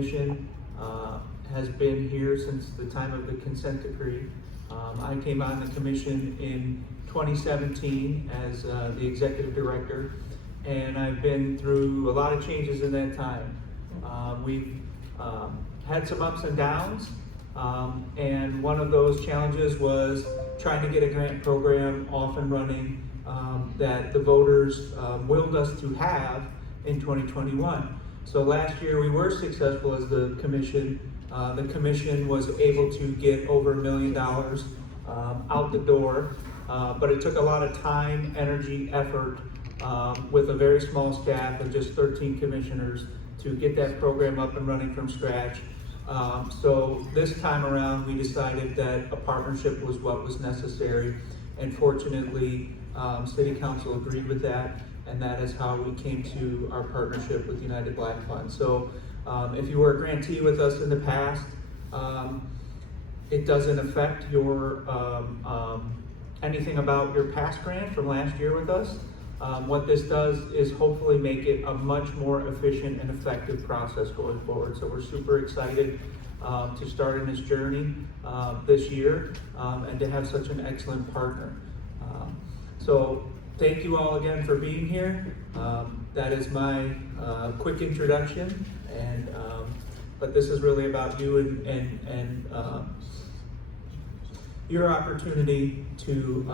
commission has been here since the time of the consent decree. I came on the commission in 2017 as the executive director, and I've been through a lot of changes in that time. We've had some ups and downs, and one of those challenges was trying to get a grant program off and running that the voters willed us to have in 2021. So last year we were successful as the commission. The commission was able to get over $1 million out the door, but it took a lot of time, energy, effort with a very small staff of just 13 commissioners to get that program up and running from scratch. So this time around we decided that a partnership was what was necessary, and fortunately City Council agreed with that, and that is how we came to our partnership with United Black Fund. So if you were a grantee with us in the past, it doesn't affect your anything about your past grant from last year with us. What this does is hopefully make it a much more efficient and effective process going forward. So we're super excited to start in this journey this year and to have such an excellent partner. So thank you all again for being here. That is my quick introduction, and but this is really about you and your opportunity to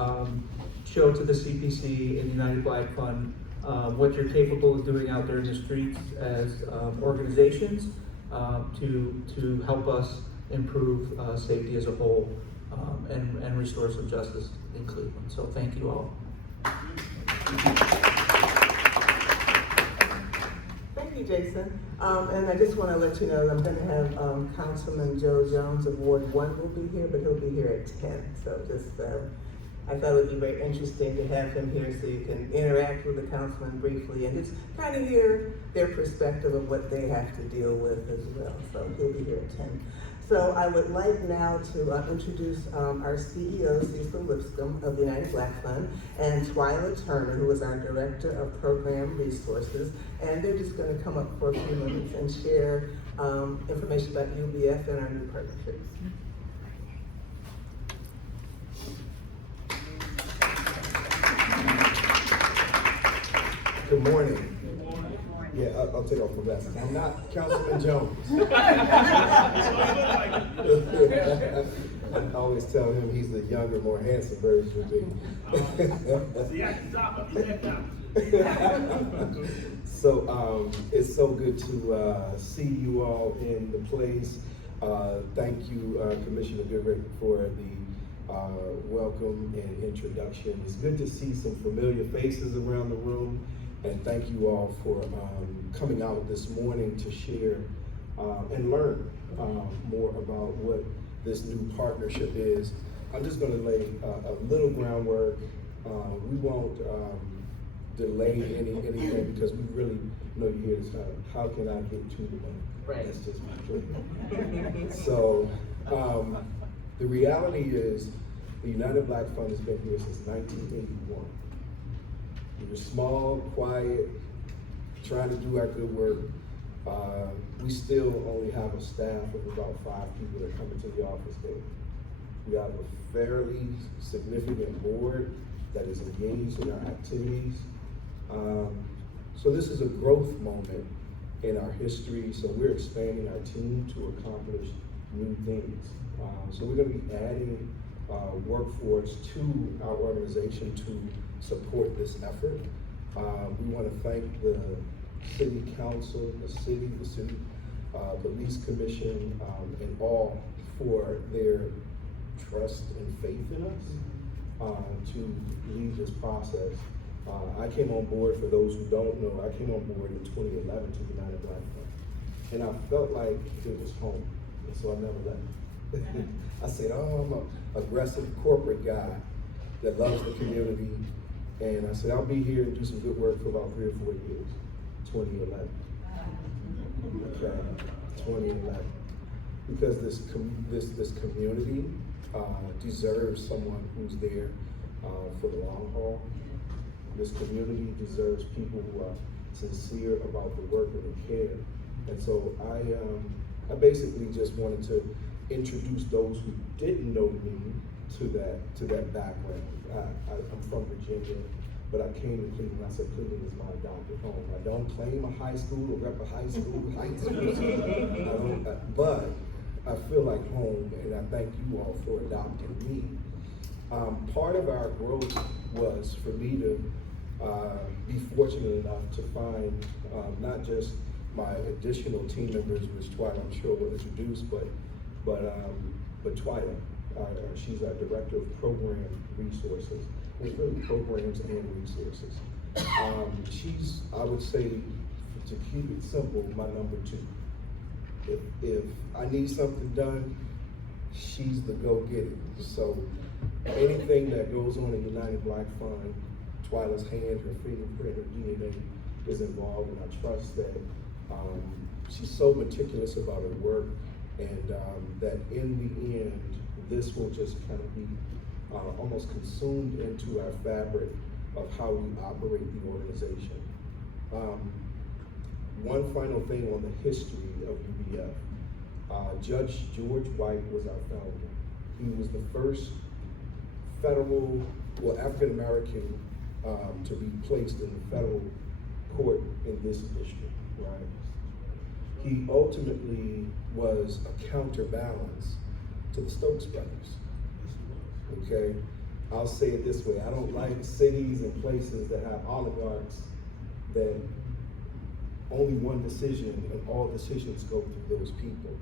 show to the CPC and United Black Fund what you're capable of doing out there in the streets as organizations to help us improve safety as a whole and restore some justice in Cleveland. So thank you all. Thank you, Jason. And I just want to let you know that I'm going to have Councilman Joe Jones of Ward 1 will be here, but he'll be here at 10. So just, I thought it would be very interesting to have him here so you can interact with the councilman briefly and just kind of hear their perspective of what they have to deal with as well. So he'll be here at 10. So I would like now to introduce our CEO, Cecil Lipscomb of the United Black Fund, and Twyla Turner, who is our Director of Program Resources. And they're just going to come up for a few minutes and share information about UBF and our new partnerships. Good morning. Yeah, I'll take off my glasses. I'm not Councilman Jones. I always tell him he's the younger, more handsome version of me. So it's so good to see you all in the place. Thank you, Commissioner Goodrick, for the welcome and introduction. It's good to see some familiar faces around the room. And thank you all for coming out this morning to share and learn more about what this new partnership is. I'm just going to lay a little groundwork. We won't delay anything because we really know you hear this kind of, how can I get to the money? Right. That's just my plea. So the reality is the United Black Fund has been here since 1981. We were small, quiet, trying to do our good work. We still only have a staff of about 5 people that come into the office daily. We have a fairly significant board that is engaged in our activities. So this is a growth moment in our history, so we're expanding our team to accomplish new things. So we're going to be adding workforce to our organization to support this effort. We want to thank the City Council, the City Police Commission, and all for their trust and faith in us to lead this process. I came on board, for those who don't know, I came on board in 2011 to the United Black Fund, and I felt like it was home, and so I never left. I said, oh, I'm an aggressive corporate guy that loves the community, and I said, I'll be here and do some good work for about 3 or 4 years. 2011. Okay, 2011. Because this community deserves someone who's there for the long haul. This community deserves people who are sincere about the work and the care. And so I basically just wanted to introduce those who didn't know me to that background. I'm from Virginia, but I came to Cleveland. I said Cleveland is my adopted home. I don't claim a high school or rep a high school, but I feel like home, and I thank you all for adopting me. Part of our growth was for me to be fortunate enough to find not just my additional team members, which Twyla I'm sure will introduce, but Twyla, she's our director of program resources. It's really programs and resources. She's, I would say, to keep it simple, my number two. If I need something done, she's the go-getter. So anything that goes on in United Black Fund, Twyla's hand, her fingerprint, her DNA is involved, and I trust that she's so meticulous about her work, and that in the end, this will just kind of be almost consumed into our fabric of how we operate the organization. One final thing on the history of UBF. Judge George White was our founder. He was the first federal, well, African American to be placed in the federal court in this district, right? He ultimately was a counterbalance to the Stokes brothers, okay? I'll say it this way, I don't like cities and places that have oligarchs that only one decision and all decisions go through those people.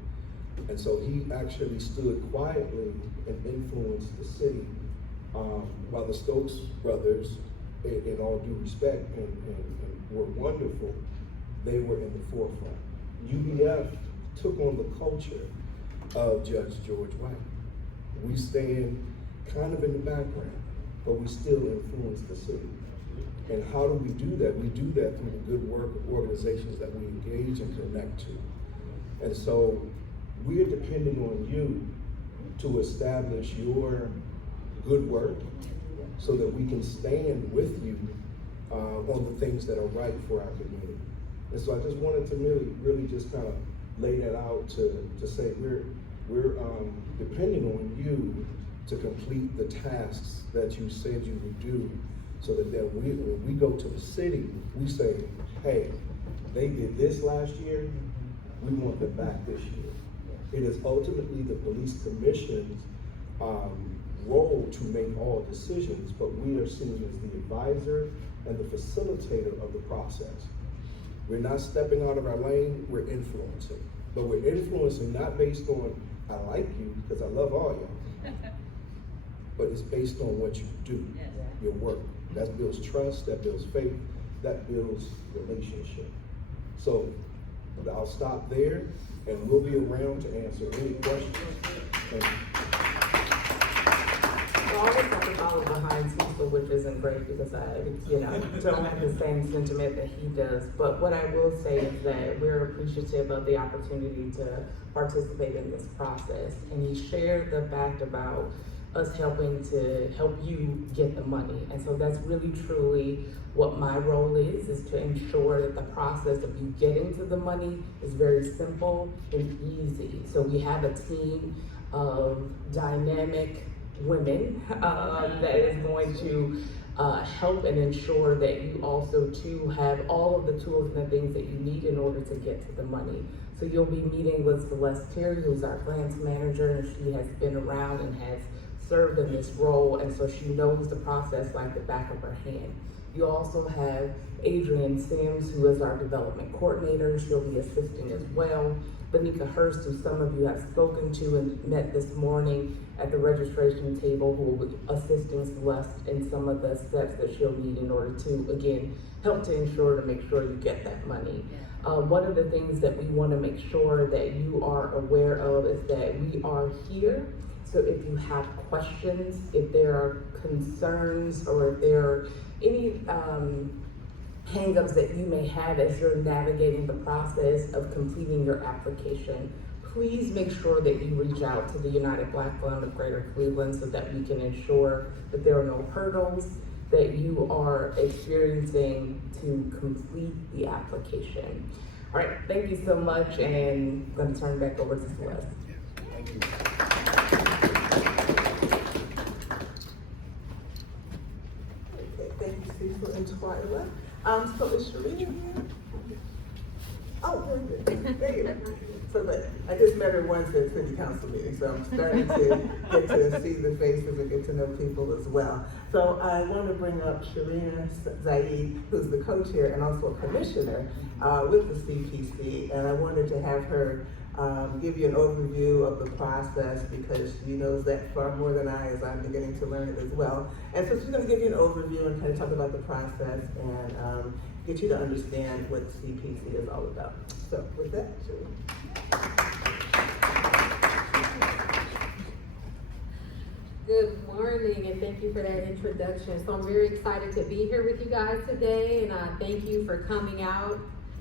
And so he actually stood quietly and influenced the city, while the Stokes brothers, in all due respect, and were wonderful, they were in the forefront. UBF took on the culture of Judge George White. We stand kind of in the background, but we still influence the city. And how do we do that? We do that through the good work of organizations that we engage and connect to. And so we're depending on you to establish your good work so that we can stand with you on the things that are right for our community. And so I just wanted to really just kind of lay that out to say we're depending on you to complete the tasks that you said you would do, so that then when we go to the city, we say, hey, they did this last year, we want them back this year. It is ultimately the police commission's role to make all decisions, but we are seen as the advisor and the facilitator of the process. We're not stepping out of our lane, we're influencing. But we're influencing not based on, I like you, because I love all y'all, but it's based on what you do, your work. That builds trust, that builds faith, that builds relationship. So I'll stop there, and we'll be around to answer any questions. Thank you. I always have to follow behind Cecil, which isn't great because I, don't have the same sentiment that he does. But what I will say is that we're appreciative of the opportunity to participate in this process. And he shared the fact about us helping to help you get the money. And so that's really truly what my role is to ensure that the process of you getting to the money is very simple and easy. So we have a team of dynamic women that is going to help and ensure that you also too have all of the tools and the things that you need in order to get to the money. So you'll be meeting with Celeste Terry, who's our grants manager, and she has been around and has served in this role, and so she knows the process like the back of her hand. You also have Adrienne Sims, who is our development coordinator. She'll be assisting as well. Benika Hurst, who some of you have spoken to and met this morning at the registration table, who will be assisting Celeste in some of the steps that she'll need in order to, again, help to ensure to make sure you get that money. One of the things that we want to make sure that you are aware of is that we are here. So if you have questions, if there are concerns, or if there are any hang-ups that you may have as you're navigating the process of completing your application, please make sure that you reach out to the United Black Fund of Greater Cleveland so that we can ensure that there are no hurdles that you are experiencing to complete the application. All right, thank you so much, and I'm gonna turn it back over to Celeste. Thank you. Okay, thank you, Cecil and Twyla. So is Sharita here? Oh, very good. There you go. So that, I just met her once at city council meeting, so I'm starting to get to see the faces and get to know people as well. So I want to bring up Sharina Zaid, who's the co-chair and also a commissioner with the CPC, and I wanted to have her give you an overview of the process because she knows that far more than I, as I'm beginning to learn it as well. And so she's going to give you an overview and kind of talk about the process and get you to understand what CPC is all about. So with that, Sharina. Good morning, and thank you for that introduction. So I'm very excited to be here with you guys today, and thank you for coming out.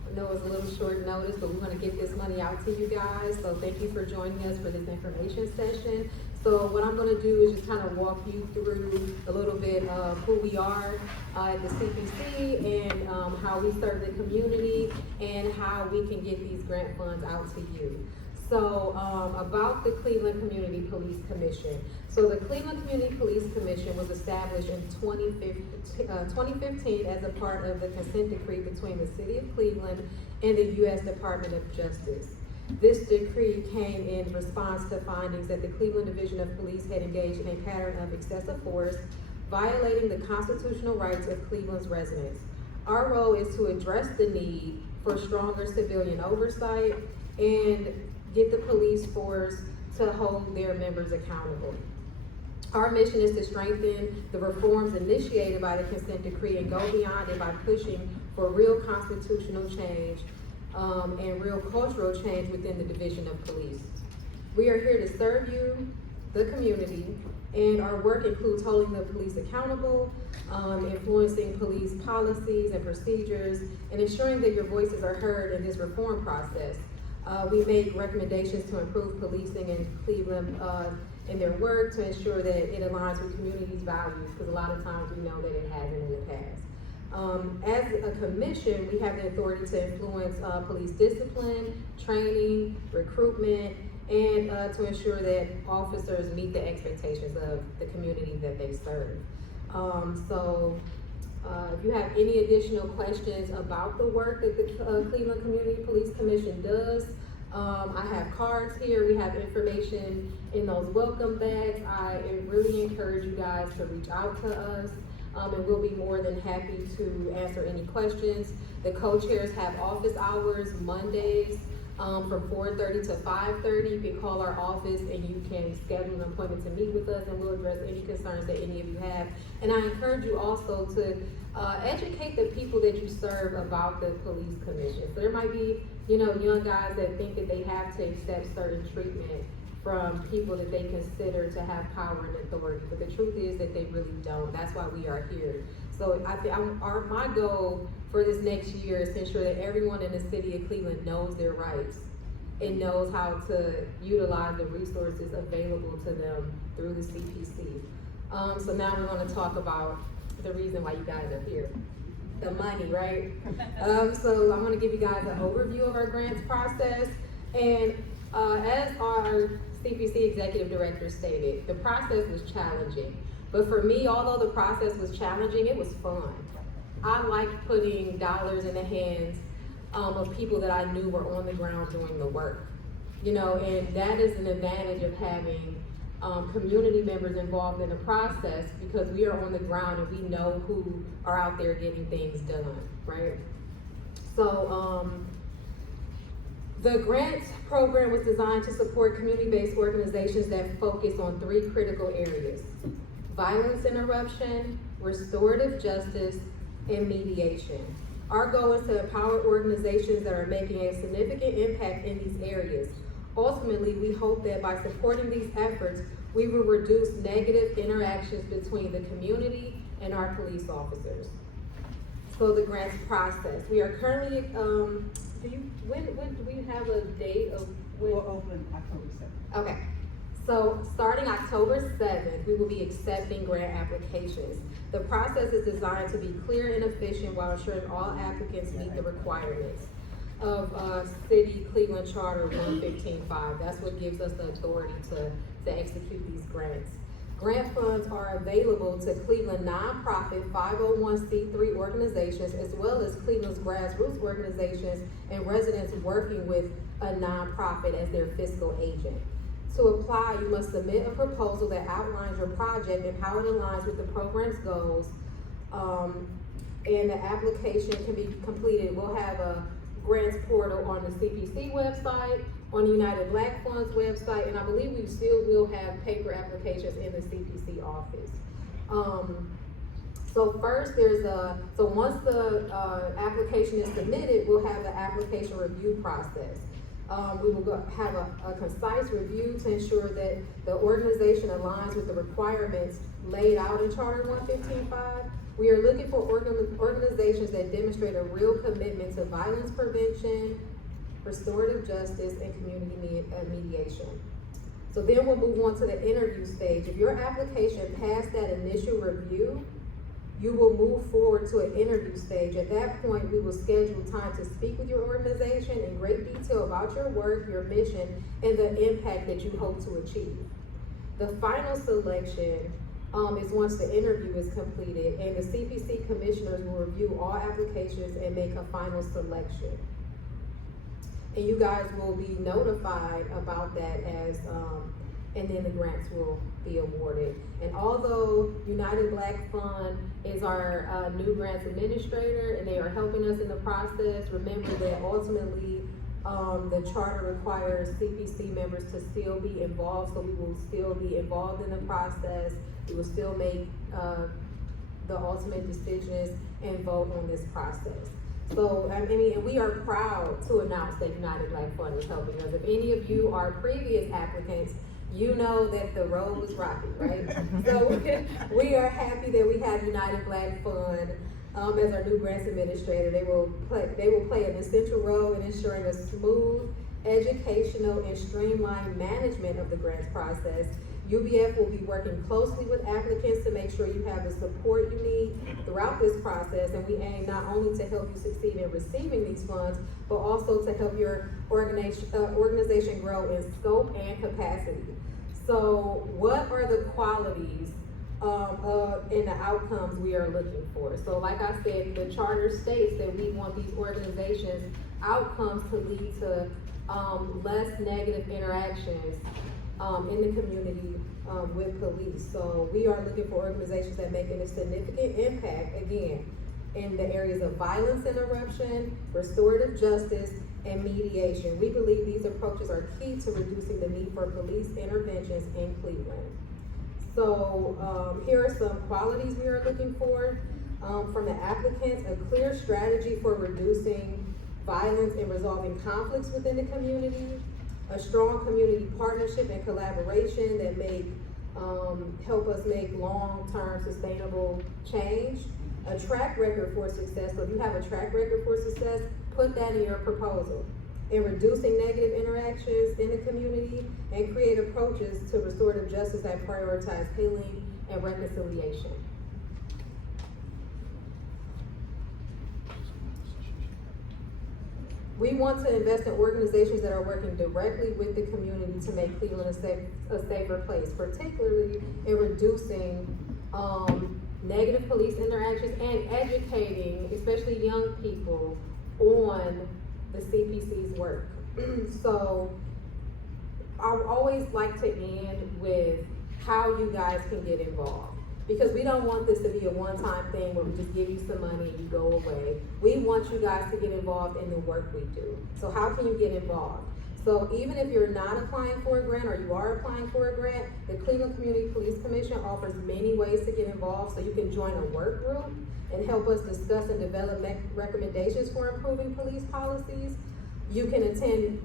I know it's a little short notice, but we want to get this money out to you guys. So thank you for joining us for this information session. So what I'm going to do is just kind of walk you through a little bit of who we are at the CPC and how we serve the community and how we can get these grant funds out to you. So about the Cleveland Community Police Commission. So the Cleveland Community Police Commission was established in 2015 as a part of the consent decree between the City of Cleveland and the U.S. Department of Justice. This decree came in response to findings that the Cleveland Division of Police had engaged in a pattern of excessive force, violating the constitutional rights of Cleveland's residents. Our role is to address the need for stronger civilian oversight and get the police force to hold their members accountable. Our mission is to strengthen the reforms initiated by the consent decree and go beyond it by pushing for real constitutional change and real cultural change within the Division of Police. We are here to serve you, the community, and our work includes holding the police accountable, influencing police policies and procedures, and ensuring that your voices are heard in this reform process. We make recommendations to improve policing in Cleveland in their work to ensure that it aligns with community's values, because a lot of times we know that it hasn't in the past. As a commission, we have the authority to influence police discipline, training, recruitment, and to ensure that officers meet the expectations of the community that they serve. If you have any additional questions about the work that the Cleveland Community Police Commission does, I have cards here. We have information in those welcome bags. I really encourage you guys to reach out to us, and we'll be more than happy to answer any questions. The co-chairs have office hours Mondays from 4:30 to 5:30. You can call our office and you can schedule an appointment to meet with us, and we'll address any concerns that any of you have. And I encourage you also to educate the people that you serve about the police commission. So there might be, young guys that think that they have to accept certain treatment from people that they consider to have power and authority, but the truth is that they really don't. That's why we are here. So my goal for this next year is to ensure that everyone in the city of Cleveland knows their rights and knows how to utilize the resources available to them through the CPC. So now we're going to talk about the reason why you guys are here. The money, right? So I'm going to give you guys an overview of our grants process. And as our CPC Executive Director stated, the process was challenging. But for me, although the process was challenging, it was fun. I liked putting dollars in the hands of people that I knew were on the ground doing the work. And that is an advantage of having community members involved in the process, because we are on the ground and we know who are out there getting things done, right? So the grant program was designed to support community-based organizations that focus on 3 critical areas: violence interruption, restorative justice, and mediation. Our goal is to empower organizations that are making a significant impact in these areas. Ultimately, we hope that by supporting these efforts, we will reduce negative interactions between the community and our police officers. So the grants process. We are currently, when do we have a date of when? We'll open October 7th. Okay. So starting October 7th, we will be accepting grant applications. The process is designed to be clear and efficient while ensuring all applicants meet the requirements. of, City Cleveland Charter 115.5. That's what gives us the authority to execute these grants. Grant funds are available to Cleveland nonprofit 501c3 organizations, as well as Cleveland's grassroots organizations and residents working with a nonprofit as their fiscal agent. To apply, you must submit a proposal that outlines your project and how it aligns with the program's goals. And the application can be completed. We'll have a grants portal on the CPC website, on the United Black Funds website, and I believe we still will have paper applications in the CPC office. So first, so once the application is submitted, we'll have the application review process. We will have a concise review to ensure that the organization aligns with the requirements laid out in Charter 115.5. We are looking for organizations that demonstrate a real commitment to violence prevention, restorative justice, and community mediation. So then we'll move on to the interview stage. If your application passed that initial review, you will move forward to an interview stage. At that point, we will schedule time to speak with your organization in great detail about your work, your mission, and the impact that you hope to achieve. The final selection is once the interview is completed, and the CPC commissioners will review all applications and make a final selection. And you guys will be notified about that as, and then the grants will be awarded. And although United Black Fund is our new grants administrator and they are helping us in the process, remember that ultimately the charter requires CPC members to still be involved, so we will still be involved in the process. We will still make the ultimate decisions and vote on this process. So, I mean, and we are proud to announce that United Black Fund is helping us. If any of you are previous applicants, you know that the road was rocky, right? So we are happy that we have United Black Fund as our new grants administrator. They will play an essential role in ensuring a smooth, educational, and streamlined management of the grants process. UBF will be working closely with applicants to make sure you have the support you need throughout this process, and we aim not only to help you succeed in receiving these funds, but also to help your organization grow in scope and capacity. So what are the qualities and the outcomes we are looking for? So like I said, the charter states that we want these organizations' outcomes to lead to less negative interactions in the community with police. So we are looking for organizations that make a significant impact, again, in the areas of violence interruption, restorative justice, and mediation. We believe these approaches are key to reducing the need for police interventions in Cleveland. So here are some qualities we are looking for from the applicants: a clear strategy for reducing violence and resolving conflicts within the community, a strong community partnership and collaboration that help us make long-term sustainable change, a track record for success. So if you have a track record for success, put that in your proposal. In reducing negative interactions in the community, and create approaches to restorative justice that prioritize healing and reconciliation. We want to invest in organizations that are working directly with the community to make Cleveland a safer place, particularly in reducing negative police interactions and educating, especially young people, on the CPC's work. So I always like to end with how you guys can get involved, because we don't want this to be a one-time thing where we just give you some money and you go away. We want you guys to get involved in the work we do. So how can you get involved? So even if you're not applying for a grant or you are applying for a grant, the Cleveland Community Police Commission offers many ways to get involved. So you can join a work group and help us discuss and develop recommendations for improving police policies. You can attend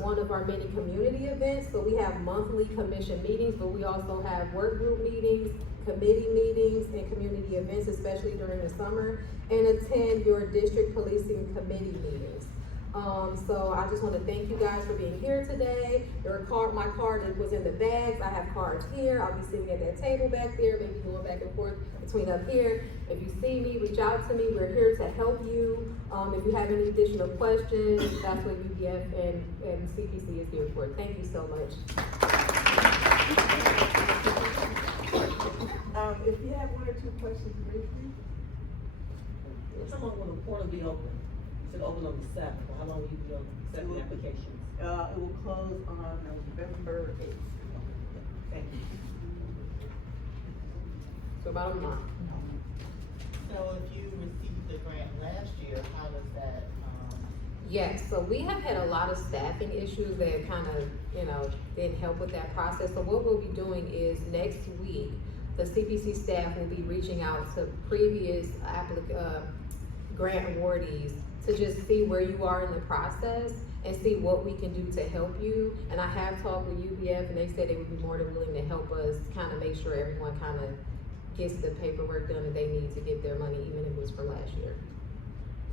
one of our many community events. So we have monthly commission meetings, but we also have work group meetings, committee meetings, and community events, especially during the summer, and attend your district policing committee meetings. So I just wanna thank you guys for being here today. My card was in the bags, I have cards here, I'll be sitting at that table back there, maybe going back and forth between up here. If you see me, reach out to me, we're here to help you. If you have any additional questions, that's what UBF and CPC is here for. Thank you so much. If you have one or two questions briefly. How long will the portal be open? It's open on the 7th, how long will you be open, 7 applications? It will close on November 8th. Thank you. So about a month. So if you received the grant last year, how does that, Yes, so we have had a lot of staffing issues that kind of, didn't help with that process. So what we'll be doing is next week, the CPC staff will be reaching out to previous grant awardees to just see where you are in the process and see what we can do to help you. And I have talked with UBF and they said they would be more than willing to help us kind of make sure everyone kind of gets the paperwork done that they need to get their money, even if it was from last year.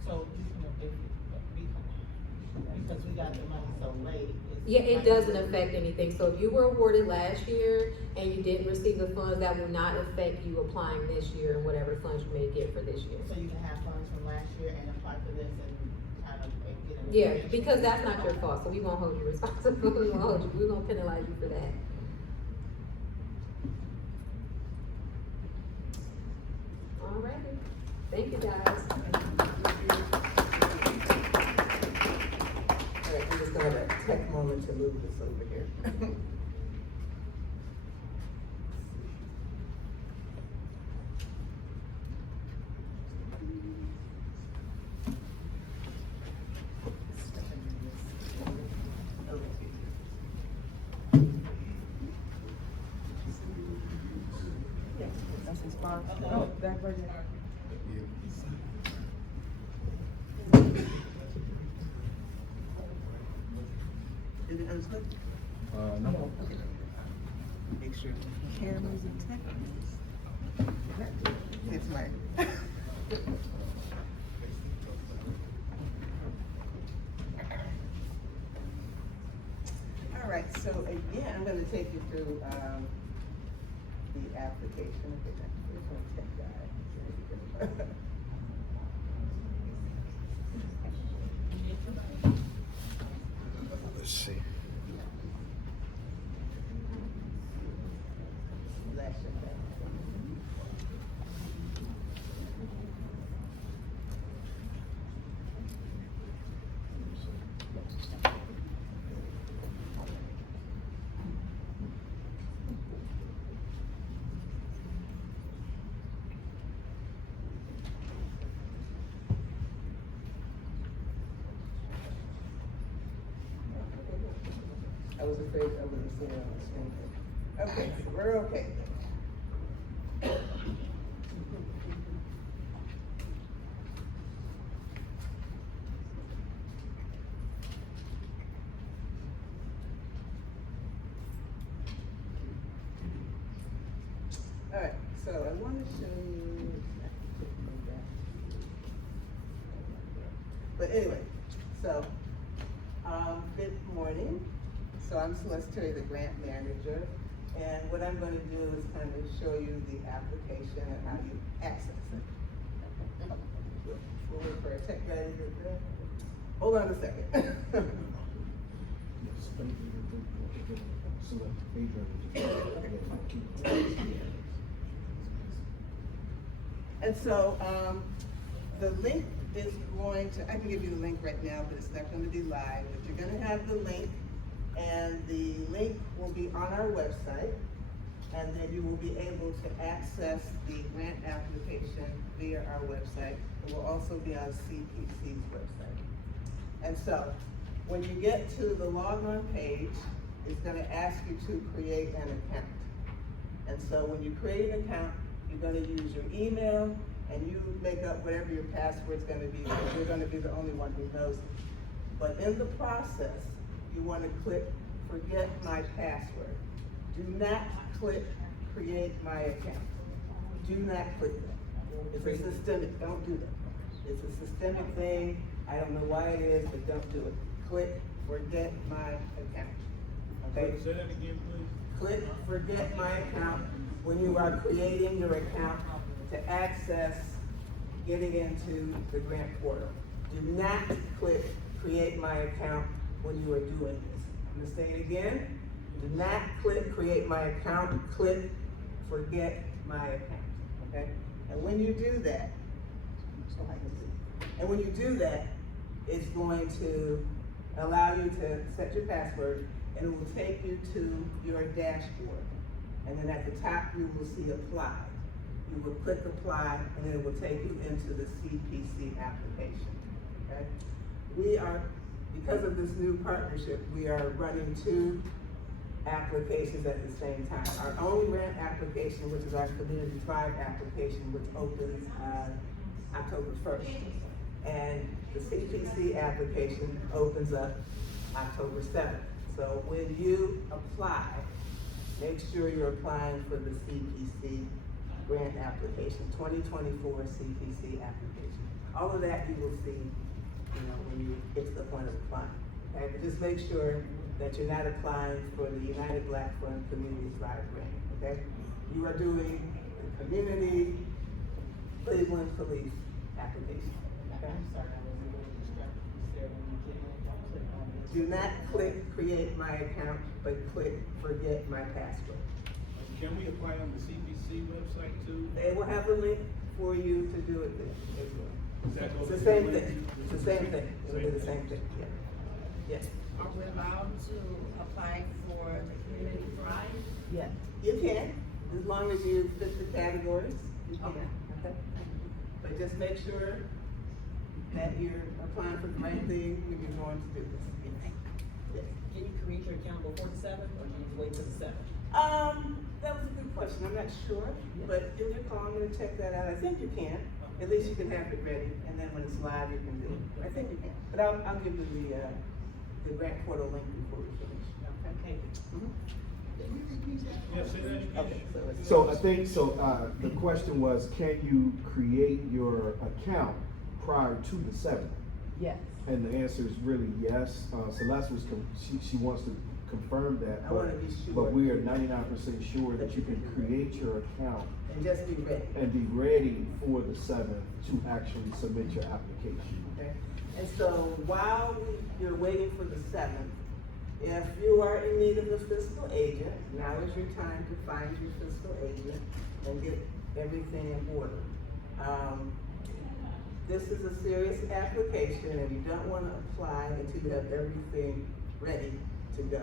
so, because we got the money so late? Yeah, it doesn't affect anything. So if you were awarded last year and you didn't receive the funds, that will not affect you applying this year and whatever funds you may get for this year. So you can have funds from last year and apply for this and kind of get an Yeah, extension? because that's not your fault, so we won't hold you responsible. We're gonna penalize you for that. Alrighty, thank you guys. All right, we're just gonna have a tech moment to move this over here. That's his bar. Oh, that version. Is it unstuck? No. Make sure cameras and tech. It's mine. All right, so again, I'm gonna take you through, the application. Okay, here's my tech guy. Let's see. Flash it back. I was afraid I wouldn't see it on the screen. Okay, so we're okay. All right, so I want to show you. But anyway, so, good morning. So I'm Celeste Terry, the grant manager, and what I'm going to do is kind of show you the application and how you access it. We'll wait for a tech guy to get there. Hold on a second. And so, the link is going to, I can give you the link right now, but it's not going to be live, but you're going to have the link. And the link will be on our website, and then you will be able to access the grant application via our website. It will also be on CPC's website. And so, when you get to the logon page, it's gonna ask you to create an account. And so when you create an account, you're gonna use your email, and you make up whatever your password's gonna be, because you're gonna be the only one who knows it. But in the process, you want to click forget my password. Do not click create my account. Do not click that. It's a systemic, don't do that. It's a systemic thing. I don't know why it is, but don't do it. Click forget my account, okay? Say that again, please. Click forget my account when you are creating your account to access getting into the grant portal. Do not click create my account when you are doing this. I'm gonna say it again. Do not click create my account, click forget my account, okay? And when you do that, it's going to allow you to set your password, and it will take you to your dashboard. And then at the top, you will see apply. You will click apply, and then it will take you into the CPC application, okay? We are, because of this new partnership, we are running 2 applications at the same time. Our own grant application, which is our Community Thrive application, which opens October 1st. And the CPC application opens up October 7th. So when you apply, make sure you're applying for the CPC grant application, 2024 CPC application. All of that you will see, when you get to the point of applying. Okay, but just make sure that you're not applying for the United Black Fund Community Thrive Grant, okay? You are doing the Community Cleveland Police application, okay? I'm sorry, I wasn't really distracted. You said when you get in, don't click on this. Do not click create my account, but click forget my password. Can we apply on the CPC website too? They will have a link for you to do it there as well. Does that go It's the to same link? thing, it's the same thing, it'll be the same thing, yeah. Yes, Are we allowed to apply for the Community Thrive? yeah, you can, as long as you fit the categories, you can, okay? But just make sure that you're applying for the right thing when you're going to do this. Yes. Can you create your account before the 7th, or do you need to wait till the 7th? That was a good question, I'm not sure, but give me a call, I'm gonna check that out, I think you can. At least you can have it ready, and then when it's live, you can do it. I think you can, but I'll give you the grant portal link before we finish, okay? Mhm. Yeah, say that again. Okay, so it's. So I think, the question was, can you create your account prior to the 7th? Yes. And the answer is really yes. Celeste was, she wants to confirm that. I wanna be sure. But we are 99% sure that you can create your account And just be ready, and be ready for the 7th to actually submit your application. okay? And so while you're waiting for the 7th, if you are in need of a fiscal agent, now is your time to find your fiscal agent and get everything in order. This is a serious application, and you don't wanna apply until you have everything ready to go.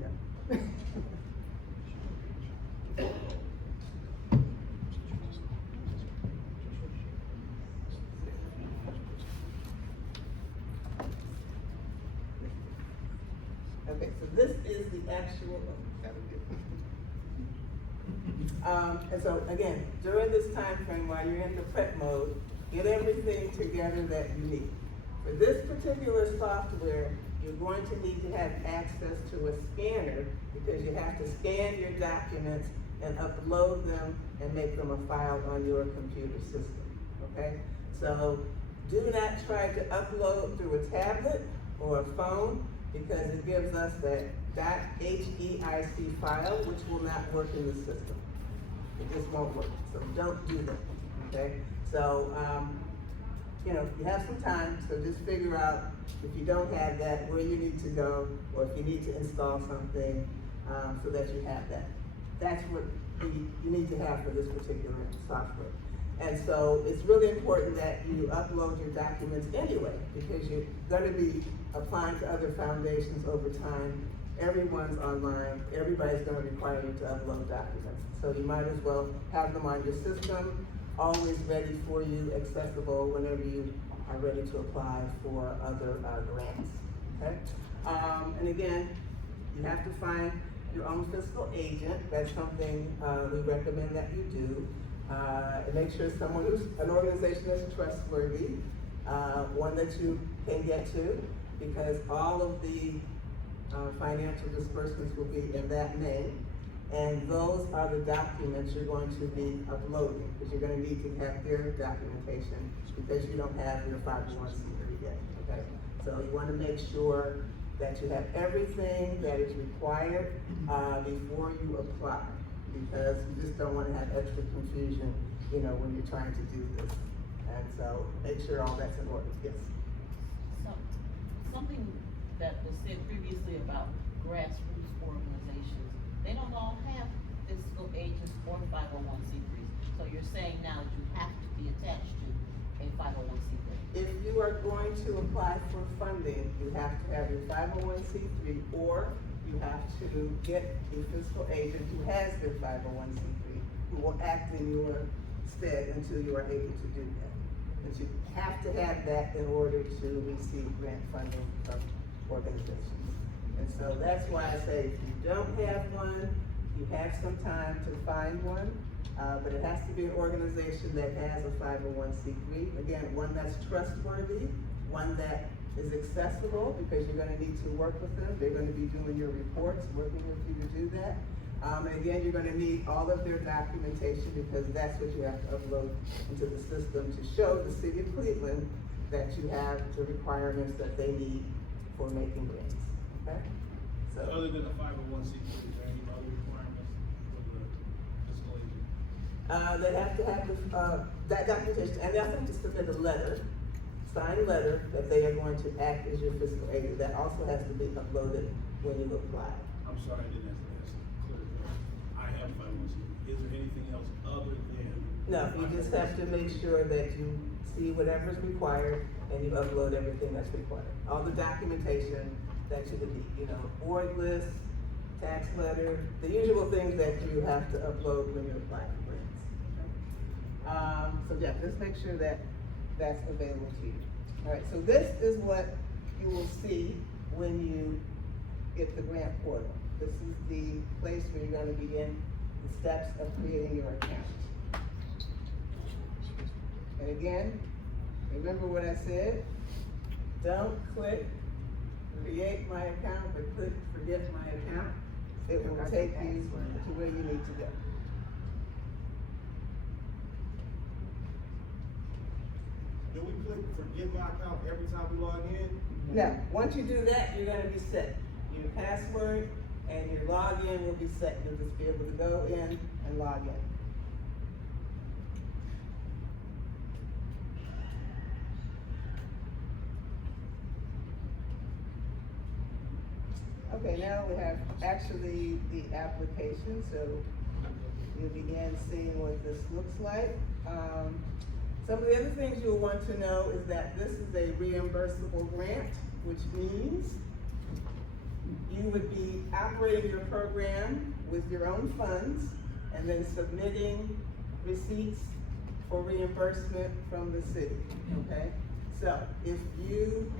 Yeah. Okay, so this is the actual, and so again, during this time frame while you're in the prep mode, get everything together that you need. For this particular software, you're going to need to have access to a scanner because you have to scan your documents and upload them and make them a file on your computer system, okay? So do not try to upload through a tablet or a phone because it gives us that .heic file, which will not work in the system. It just won't work, so don't do that, okay? So, you have some time, so just figure out if you don't have that, where you need to go, or if you need to install something, so that you have that. That's what you need to have for this particular software. And so it's really important that you upload your documents anyway, because you're gonna be applying to other foundations over time. Everyone's online, everybody's gonna require you to upload documents. So you might as well have them on your system, always ready for you, accessible whenever you are ready to apply for other grants, okay? And again, you have to find your own fiscal agent. That's something we recommend that you do. And make sure someone who's, an organization that's trustworthy, one that you can get to, because all of the financial disbursements will be in that name. And those are the documents you're going to be uploading, because you're gonna need to have their documentation, because you don't have your 501c3 yet, okay? So you wanna make sure that you have everything that is required, before you apply, because you just don't wanna have extra confusion, you know, when you're trying to do this. And so make sure all that's in order, yes. Something that was said previously about grassroots organizations, they don't all have fiscal agents or 501c3s. So you're saying now that you have to be attached to a 501c3. If you are going to apply for funding, you have to have your 501c3, or you have to get a fiscal agent who has their 501c3, who will act in your stead until you are able to do that. But you have to have that in order to receive grant funding from organizations. And so that's why I say, if you don't have one, you have some time to find one, but it has to be an organization that has a 501c3. Again, one that's trustworthy, one that is accessible, because you're gonna need to work with them. They're gonna be doing your reports, working with you to do that. And again, you're gonna need all of their documentation, because that's what you have to upload into the system to show the city of Cleveland that you have the requirements that they need for making grants, okay? So, Other than the 501c3, is there any other requirements for the fiscal agent? they have to have that documentation, and they also have to submit a letter, signed letter, that they are going to act as your fiscal agent. That also has to be uploaded when you apply. I'm sorry, I didn't answer that. Clear. I have 501c3. Is there anything else other than? No, you just have to make sure that you see whatever's required and you upload everything that's required. All the documentation that you would need, you know, board list, tax letter, the usual things that you have to upload when you apply for grants. So yeah, just make sure that that's available to you. All right, so this is what you will see when you get the grant portal. This is the place where you're gonna begin the steps of creating your account. And again, remember what I said? Don't click create my account, but click forget my account. It will take you to where you need to go. Do we click forget my account every time we log in? Now, once you do that, you're gonna be set. Your password and your login will be set. You'll just be able to go in and log in. Okay, now we have actually the application, so you'll begin seeing what this looks like. Some of the other things you'll want to know is that this is a reimbursable grant, which means you would be operating your program with your own funds and then submitting receipts for reimbursement from the city, okay? So if you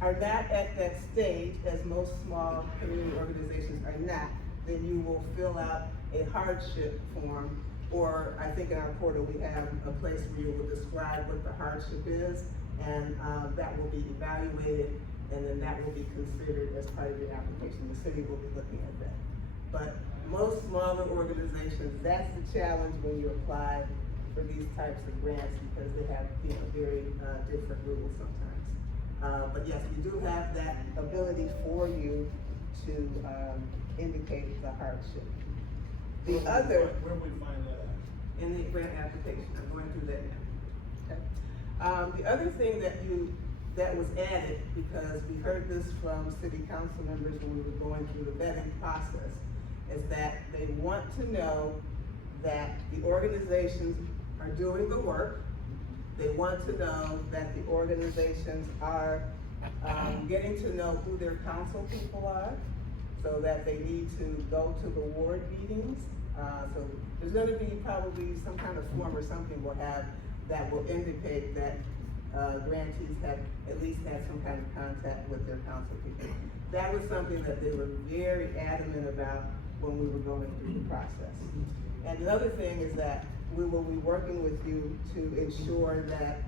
are not at that stage, as most small community organizations are not, then you will fill out a hardship form, or I think in our portal we have a place where you will describe what the hardship is, and that will be evaluated, and then that will be considered as part of your application. The city will be looking at that. But most smaller organizations, that's the challenge when you apply for these types of grants, because they have, you know, very different rules sometimes. But yes, we do have that ability for you to indicate the hardship. The other, Where would we find that at? in the grant application, I'm going through that now. Okay. The other thing that was added, because we heard this from city council members when we were going through the vetting process, is that they want to know that the organizations are doing the work. They want to know that the organizations are getting to know who their council people are, so that they need to go to the ward meetings. So there's gonna be probably some kind of form or something we'll have that will indicate that grantees have at least had some kind of contact with their council people. That was something that they were very adamant about when we were going through the process. And the other thing is that we will be working with you to ensure that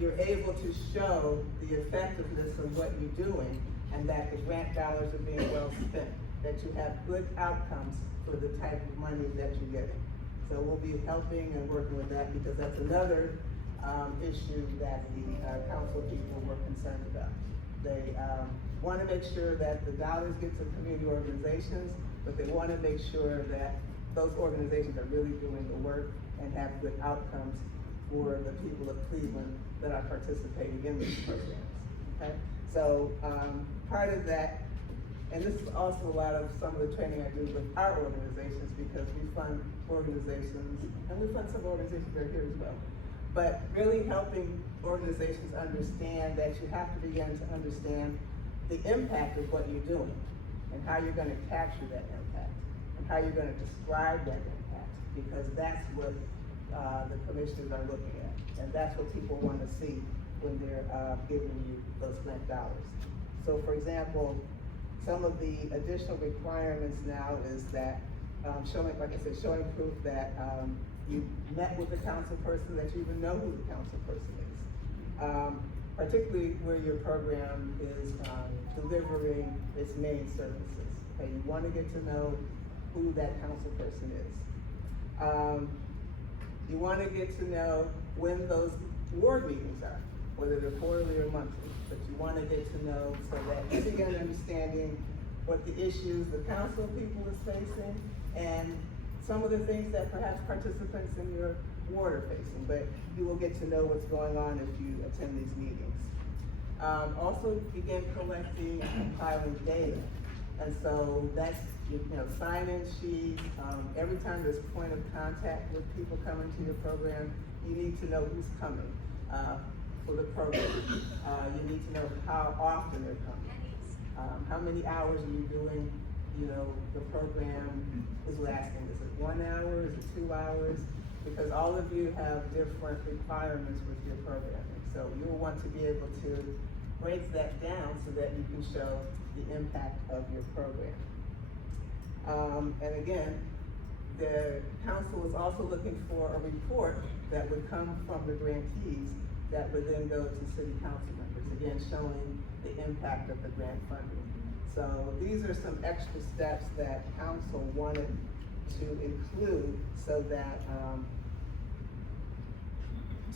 you're able to show the effectiveness of what you're doing and that the grant dollars are being well spent, that you have good outcomes for the type of money that you're getting. So we'll be helping and working with that, because that's another issue that the council people were concerned about. They want to make sure that the dollars get to community organizations, but they want to make sure that those organizations are really doing the work and have good outcomes for the people of Cleveland that are participating in these programs, okay? So part of that, and this is also a lot of some of the training I do with our organizations, because we fund organizations, and we fund some organizations right here as well. But really helping organizations understand that you have to begin to understand the impact of what you're doing, and how you're gonna capture that impact, and how you're gonna describe that impact, because that's what the commissioners are looking at, and that's what people wanna see when they're giving you those grant dollars. So for example, some of the additional requirements now is that showing, like I said, showing proof that you met with the council person, that you even know who the council person is. Particularly where your program is delivering its main services. Okay, you want to get to know who that council person is. You want to get to know when those ward meetings are, whether they're quarterly or monthly. But you want to get to know so that you begin understanding what the issues the council people is facing, and some of the things that perhaps participants in your ward are facing, but you will get to know what's going on if you attend these meetings. Also begin collecting and compiling data. And so that's, sign-in sheets, every time there's point of contact with people coming to your program, you need to know who's coming for the program. You need to know how often they're coming. How many hours are you doing, the program is lasting. Is it 1 hour, is it 2 hours? Because all of you have different requirements with your programming. So you'll want to be able to break that down so that you can show the impact of your program. And again, the council is also looking for a report that would come from the grantees that would then go to city council members, again, showing the impact of the grant funding. So these are some extra steps that council wanted to include so that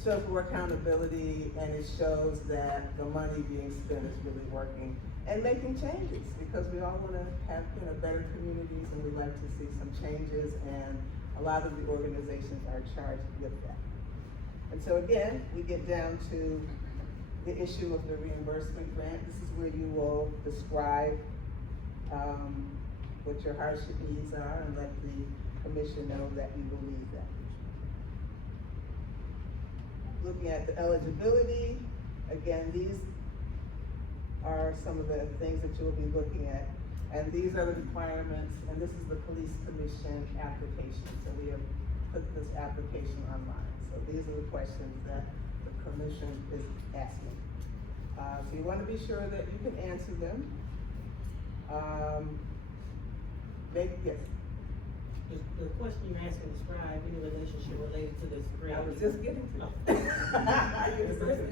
shows more accountability, and it shows that the money being spent is really working and making changes, because we all want to have better communities, and we'd like to see some changes, and a lot of the organizations are charged with that. And so again, we get down to the issue of the reimbursement grant. This is where you will describe what your hardship needs are and let the commission know that you will need that. Looking at the eligibility, again, these are some of the things that you'll be looking at. And these are the requirements, and this is the police commission application. So we have put this application online. So these are the questions that the commission is asking. So you want to be sure that you can answer them. Yes. The question you're asking, describe any relationship related to this grant. I was just getting to that.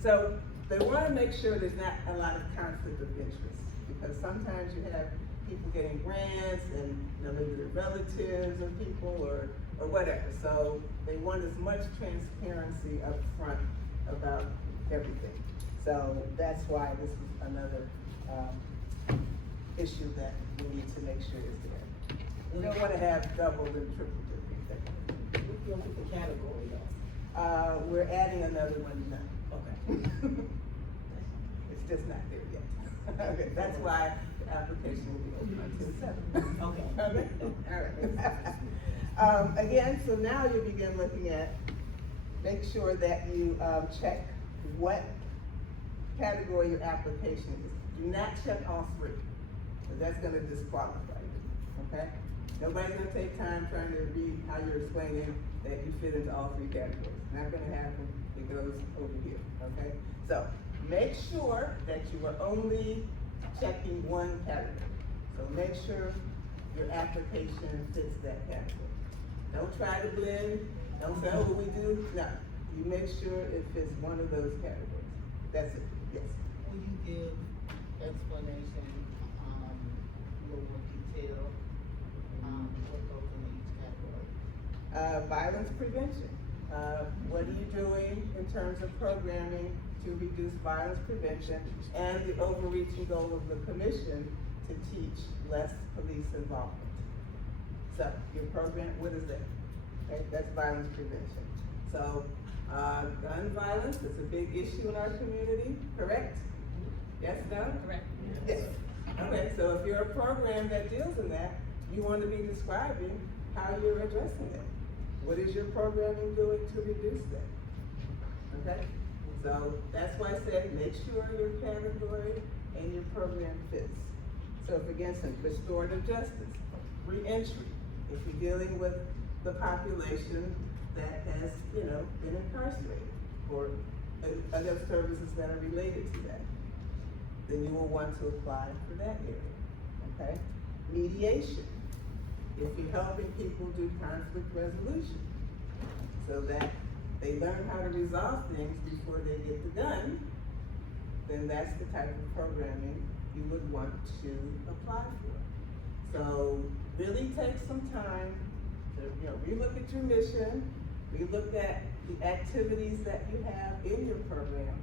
So they want to make sure there's not a lot of conflict of interest, because sometimes you have people getting grants and maybe they're relatives of people or whatever. So they want as much transparency up front about everything. So that's why this is another issue that we need to make sure is there. We don't want to have double and triple dipping. What do you think the category though? We're adding another one now. Okay. It's just not there yet. Okay, that's why the application will be open until 7. Okay. All right. Again, so now you begin looking at, make sure that you check what category your application is. Do not check all 3, because that's gonna disqualify you, okay? Nobody's gonna take time trying to read how you're explaining that you fit into all 3 categories. Not gonna happen, it goes over here, okay? So, make sure that you are only checking one category. So make sure your application fits that category. Don't try to blend, don't say, oh, what we do, no. You make sure it fits one of those categories. That's it, yes. Will you give explanation, a little more detail, what goes in each category? Violence prevention. What are you doing in terms of programming to reduce violence prevention and the overreaching goal of the commission to teach less police involvement? So your program, what is that? Okay, that's violence prevention. So, gun violence is a big issue in our community, correct? Yes, no? Correct. Yes. Okay, so if you're a program that deals in that, you want to be describing how you're addressing it. What is your programming doing to reduce that? Okay? So that's why I said make sure your category and your program fits. So for instance, restorative justice, re-entry, if you're dealing with the population that has, been incarcerated or other services that are related to that, then you will want to apply for that area, okay? Mediation, if you're helping people do conflict resolution, so that they learn how to resolve things before they get the gun, then that's the type of programming you would want to apply for. So really take some time to, relook at your mission, relook at the activities that you have in your program,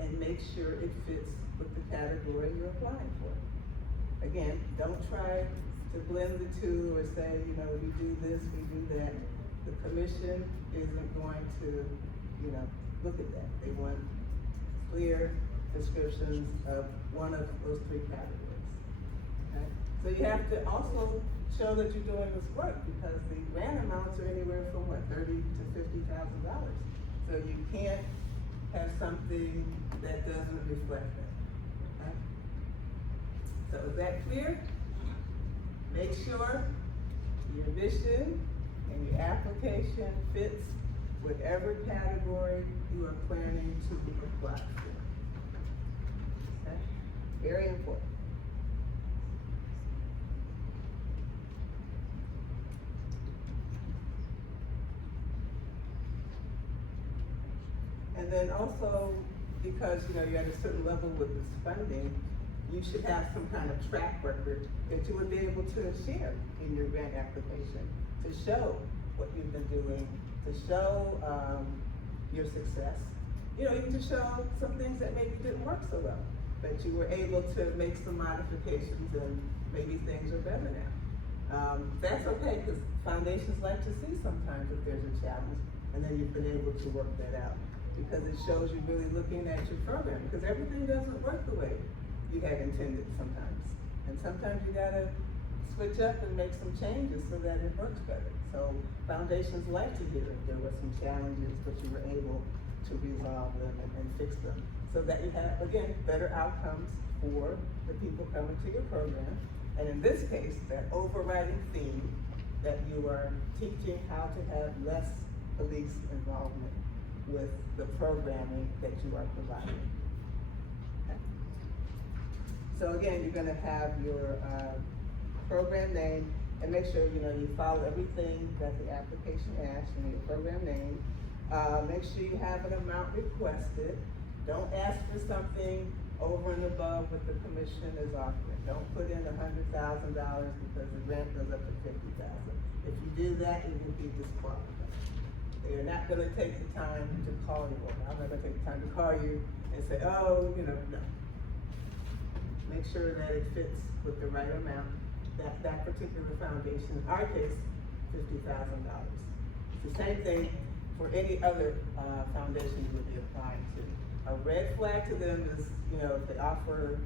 and make sure it fits with the category you're applying for. Again, don't try to blend the two or say, we do this, we do that. The commission isn't going to, look at that. They want clear descriptions of one of those three categories. Okay? So you have to also show that you're doing this work because the grant amounts are anywhere from $30,000 to $50,000. So you can't have something that doesn't reflect that. Okay? So is that clear? Make sure your mission and your application fits whatever category you are planning to be applied for. Okay? Very important. And then also, because you're at a certain level with this funding, you should have some kind of track record that you would be able to share in your grant application to show what you've been doing, to show your success. Even to show some things that maybe didn't work so well, but you were able to make some modifications and maybe things are better now. That's okay, because foundations like to see sometimes if there's a challenge, and then you've been able to work that out. Because it shows you really looking at your program, because everything doesn't work the way you had intended sometimes. And sometimes you gotta switch up and make some changes so that it works better. So foundations like to hear if there were some challenges, but you were able to resolve them and fix them. So that you have, again, better outcomes for the people coming to your program. And in this case, that overriding theme that you are teaching how to have less police involvement with the programming that you are providing. Okay. So again, you're gonna have your program name, and make sure you follow everything that the application asks in your program name. Make sure you have an amount requested. Don't ask for something over and above what the commission is offering. Don't put in $100,000 because the grant goes up to $50,000. If you do that, it will be disqualified. They're not gonna take the time to call you, or I'm not gonna take the time to call you and say, no. Make sure that it fits with the right amount, that particular foundation, in our case, $50,000. It's the same thing for any other foundation you would be applying to. A red flag to them is, if they offer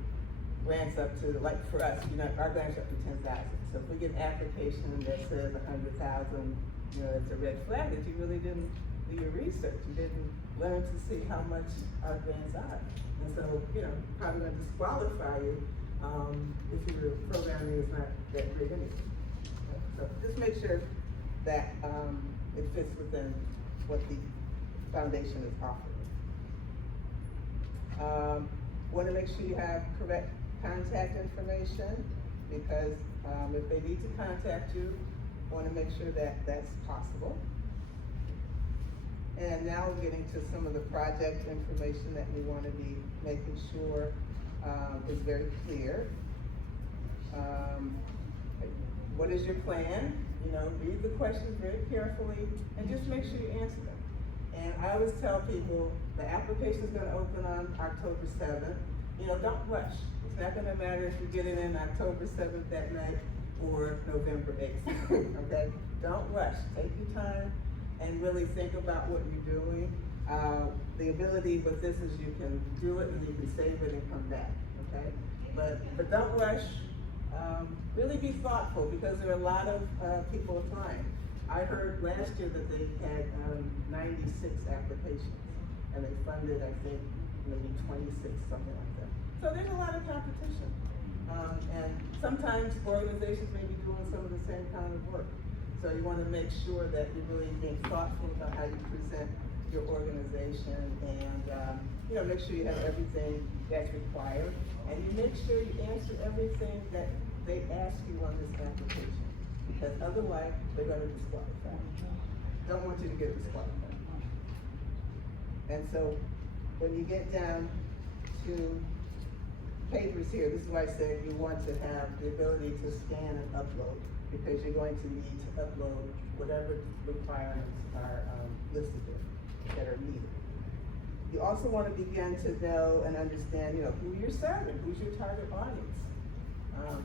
grants up to, like for us, our grants are up to 10,000. So if we get an application that says 100,000, it's a red flag that you really didn't do your research. You didn't learn to see how much our grants are. And so, probably gonna disqualify you if your programming is not that great anyway. So just make sure that it fits within what the foundation is offering. Want to make sure you have correct contact information, because if they need to contact you, want to make sure that that's possible. And now we're getting to some of the project information that we want to be making sure is very clear. What is your plan? You know, read the questions very carefully and just make sure you answer them. And I always tell people, the application is gonna open on October 7th. You know, don't rush. It's not gonna matter if you get it in October 7th that night or November 8th, okay? Don't rush. Take your time and really think about what you're doing. The ability with this is you can do it and you can save it and come back, okay? But don't rush. Really be thoughtful because there are a lot of people applying. I heard last year that they had 96 applications and they funded, I think, maybe 26, something like that. So there's a lot of competition. And sometimes organizations may be doing some of the same kind of work. So you want to make sure that you're really being thoughtful about how you present your organization and you know, make sure you have everything that's required. And you make sure you answer everything that they ask you on this application. Because otherwise, they're going to disqualify. Don't want you to get disqualified. And so, when you get down to papers here, this is why I said you want to have the ability to scan and upload, because you're going to need to upload whatever requirements are listed there that are needed. You also want to begin to know and understand, you know, who you're serving, who's your target audience.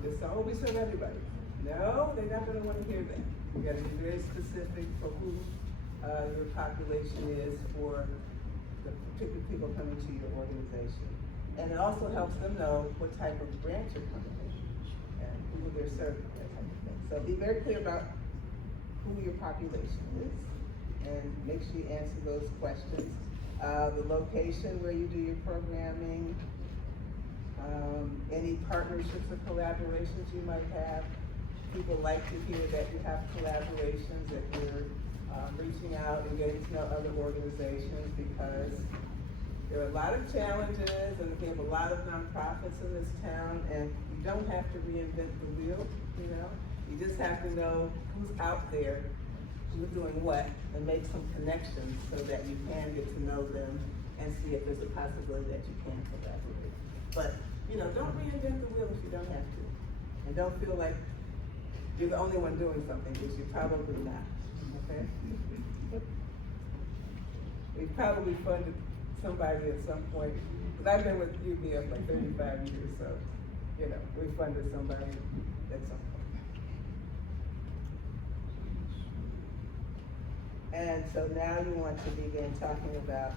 Just say, oh, we serve everybody. No, they're not going to want to hear that. You got to be very specific for who your population is for the particular people coming to your organization. And it also helps them know what type of grant you're coming in and who they're serving, that type of thing. So be very clear about who your population is and make sure you answer those questions. The location where you do your programming, any partnerships or collaborations you might have. People like to hear that you have collaborations, that you're reaching out and getting to know other organizations, because there are a lot of challenges and we have a lot of nonprofits in this town, and you don't have to reinvent the wheel, you know? You just have to know who's out there, who's doing what, and make some connections so that you can get to know them and see if there's a possibility that you can collaborate. But, you know, don't reinvent the wheel if you don't have to. And don't feel like you're the only one doing something, because you're probably not, okay? We've probably funded somebody at some point, because I've been with UBF like 35 years, so, you know, we funded somebody at some point. And so now you want to begin talking about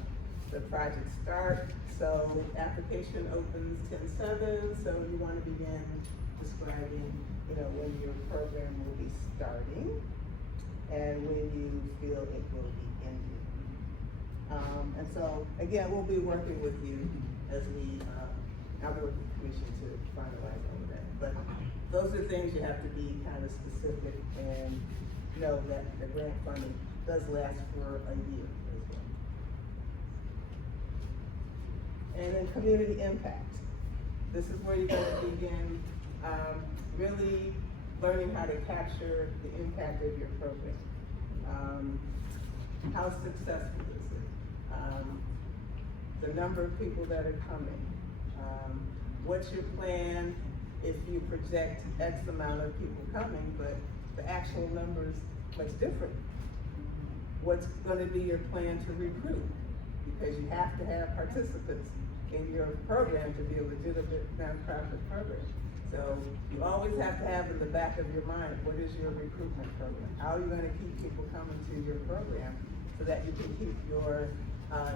the project start. So application opens 10/7, so you want to begin describing, you know, when your program will be starting and when you feel it will be ending. And so again, we'll be working with you as we, I'll be with the commission to finalize all of that. But those are things you have to be kind of specific and know that the grant funding does last for a year as well. And then community impact. This is where you're going to begin really learning how to capture the impact of your program. How successful is it? The number of people that are coming. What's your plan if you project X amount of people coming, but the actual numbers much different? What's going to be your plan to recruit? Because you have to have participants in your program to be a legitimate nonprofit program. So you always have to have in the back of your mind, what is your recruitment program? How are you going to keep people coming to your program so that you can keep your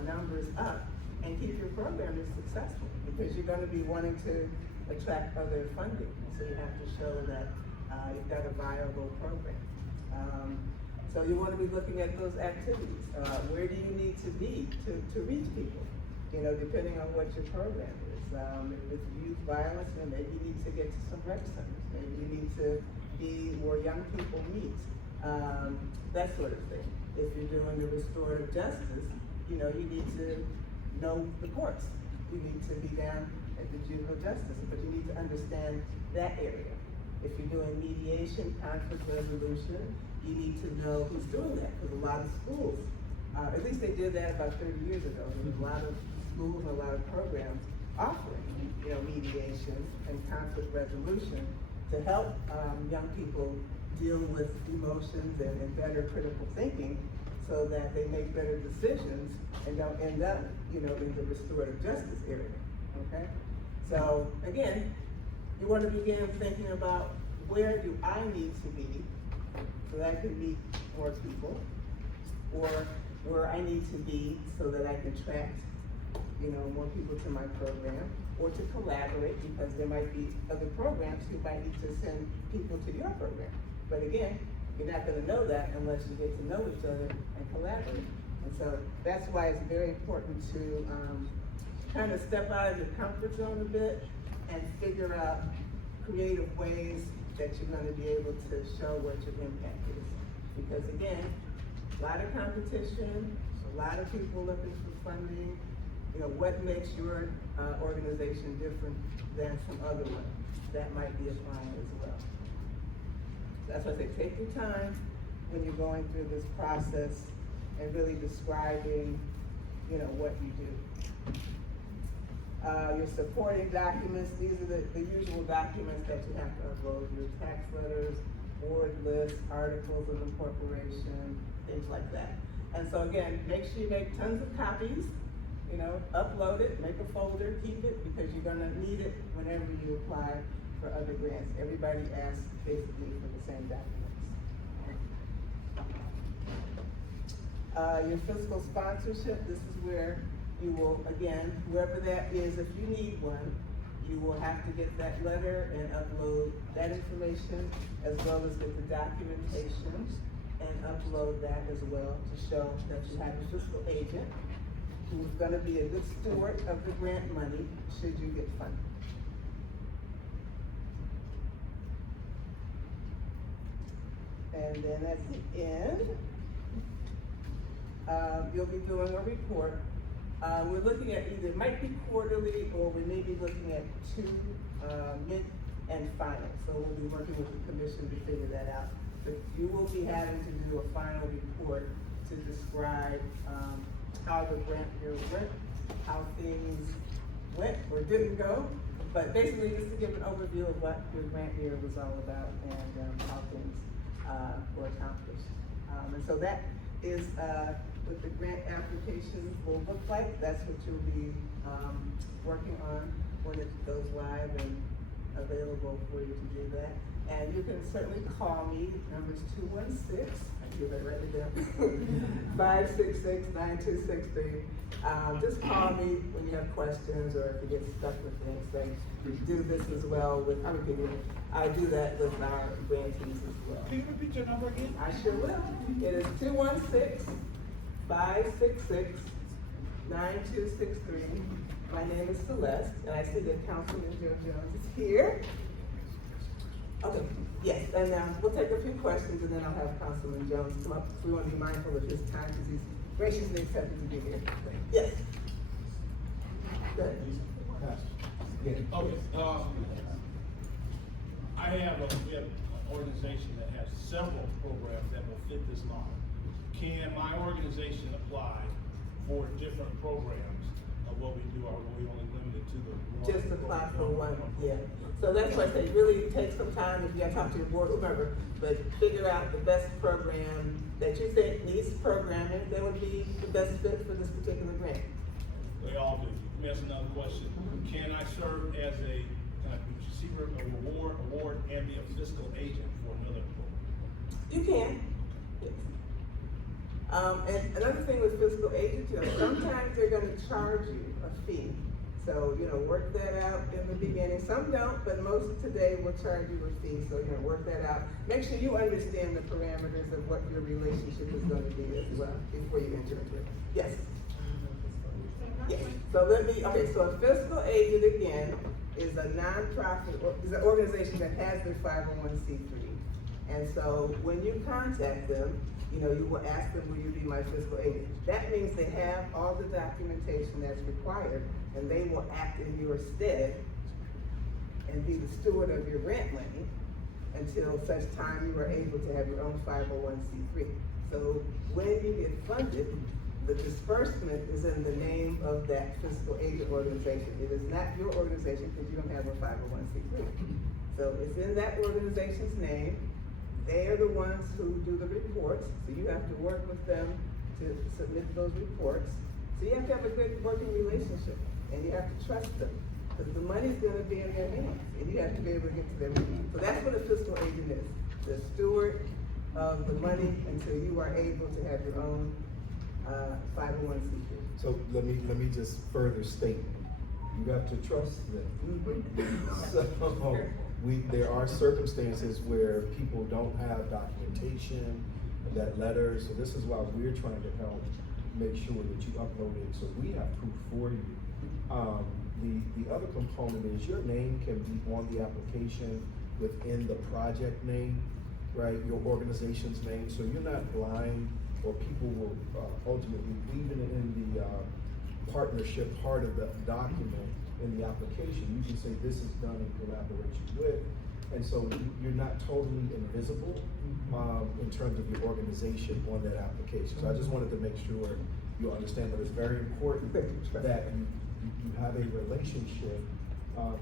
numbers up and keep your program successful? Because you're going to be wanting to attract other funding. So you have to show that you've got a viable program. So you want to be looking at those activities. Where do you need to be to reach people? You know, depending on what your program is. If it's youth violence, then maybe you need to get to some rec centers. Maybe you need to be where young people meet. That sort of thing. If you're doing the restorative justice, you know, you need to know the courts. You need to be down at the juvenile justice, but you need to understand that area. If you're doing mediation, conflict resolution, you need to know who's doing that, because a lot of schools, at least they did that about 30 years ago. There was a lot of schools and a lot of programs offering, you know, mediation and conflict resolution to help, young people deal with emotions and better critical thinking so that they make better decisions and don't end up, you know, in the restorative justice area, okay? So again, you want to begin thinking about where do I need to be so that I can meet more people, or where I need to be so that I can attract, you know, more people to my program, or to collaborate, because there might be other programs who might need to send people to your program. But again, you're not gonna know that unless you get to know each other and collaborate. And so that's why it's very important to kind of step out of your comfort zone a bit and figure out creative ways that you're gonna be able to show what your impact is. Because again, a lot of competition, a lot of people looking for funding. You know, what makes your organization different than some other one? That might be applying as well. That's why I say take your time when you're going through this process and really describing, you know, what you do. Your supporting documents, these are the usual documents that you have to upload, your tax letters, board lists, articles of incorporation, things like that. And so again, make sure you make tons of copies, you know, upload it, make a folder, keep it, because you're gonna need it whenever you apply for other grants. Everybody asks basically for the same documents. Your fiscal sponsorship, this is where you will, again, whoever that is, if you need one, you will have to get that letter and upload that information, as well as get the documentation and upload that as well to show that you have a fiscal agent who's gonna be a good steward of the grant money should you get funded. And then at the end, you'll be doing a report. We're looking at either, it might be quarterly, or we may be looking at 2 mid and final. So we'll be working with the commission to figure that out. But you will be having to do a final report to describe how the grant year went, how things went or didn't go. But basically, just to give an overview of what your grant year was all about and how things were accomplished. And so that is what the grant application will look like. That's what you'll be working on when it goes live and available for you to do that. And you can certainly call me. Number is 216. I give it right down. 566-9263. Just call me when you have questions or if you get stuck with things. Like we do this as well with other people. I do that with our grantees as well. Can you repeat your number again? I sure will. It is 216-566-9263. My name is Celeste, and I see that Councilman Joe Jones is here. Okay, yes, and we'll take a few questions, and then I'll have Councilman Jones come up. We want to be mindful of his time because he's graciously accepted to be here. Yes. Good. Okay, we have an organization that has several programs that will fit this model. Can my organization apply for different programs of what we do, or are we only limited to the one? Just apply for one, yeah. So that's why I say really take some time if you gotta talk to your board, whomever, but figure out the best program that you think needs programming that would be the best fit for this particular grant. They all do. Let me ask another question. Can I serve as a, can I receive a award and be a fiscal agent for another program? You can, yes. And another thing with fiscal agents, you know, sometimes they're gonna charge you a fee. So, you know, work that out in the beginning. Some don't, but most today will charge you a fee. So, you know, work that out. Make sure you understand the parameters of what your relationship is gonna be as well before you enter into it. Yes? Yes. So so a fiscal agent again is a nonprofit, is an organization that has their 501c3. And so when you contact them, you know, you will ask them, will you be my fiscal agent? That means they have all the documentation that's required, and they will act in your stead and be the steward of your grant money until such time you are able to have your own 501c3. So when you get funded, the disbursement is in the name of that fiscal agent organization. It is not your organization because you don't have a 501c3. So it's in that organization's name. They are the ones who do the reports, so you have to work with them to submit those reports. So you have to have a good working relationship, and you have to trust them, because the money's gonna be in their hands, and you have to be able to get to them. So that's what a fiscal agent is, the steward of the money until you are able to have your own 501c3. So let me just further state, you have to trust them. So, there are circumstances where people don't have documentation, that letter, so this is why we're trying to help make sure that you upload it, so we have proof for you. The other component is your name can be on the application within the project name, right, your organization's name, so you're not blind, or people will ultimately, even in the partnership part of the document, in the application, you can say this is done in collaboration with, and so you're not totally invisible in terms of your organization on that application. So I just wanted to make sure you understand that it's very important that you have a relationship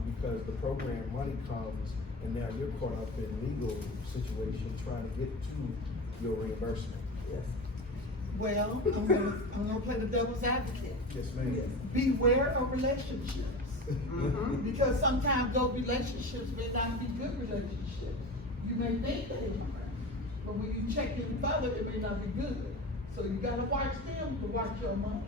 because the program money comes and now you're caught up in legal situation trying to get to your reimbursement. Yes. Well, I'm gonna play the devil's advocate. Yes, ma'am. Beware of relationships. Mhm. Because sometimes those relationships may not be good relationships. You may think they are, but when you check in further, it may not be good. So you gotta watch them to watch your money.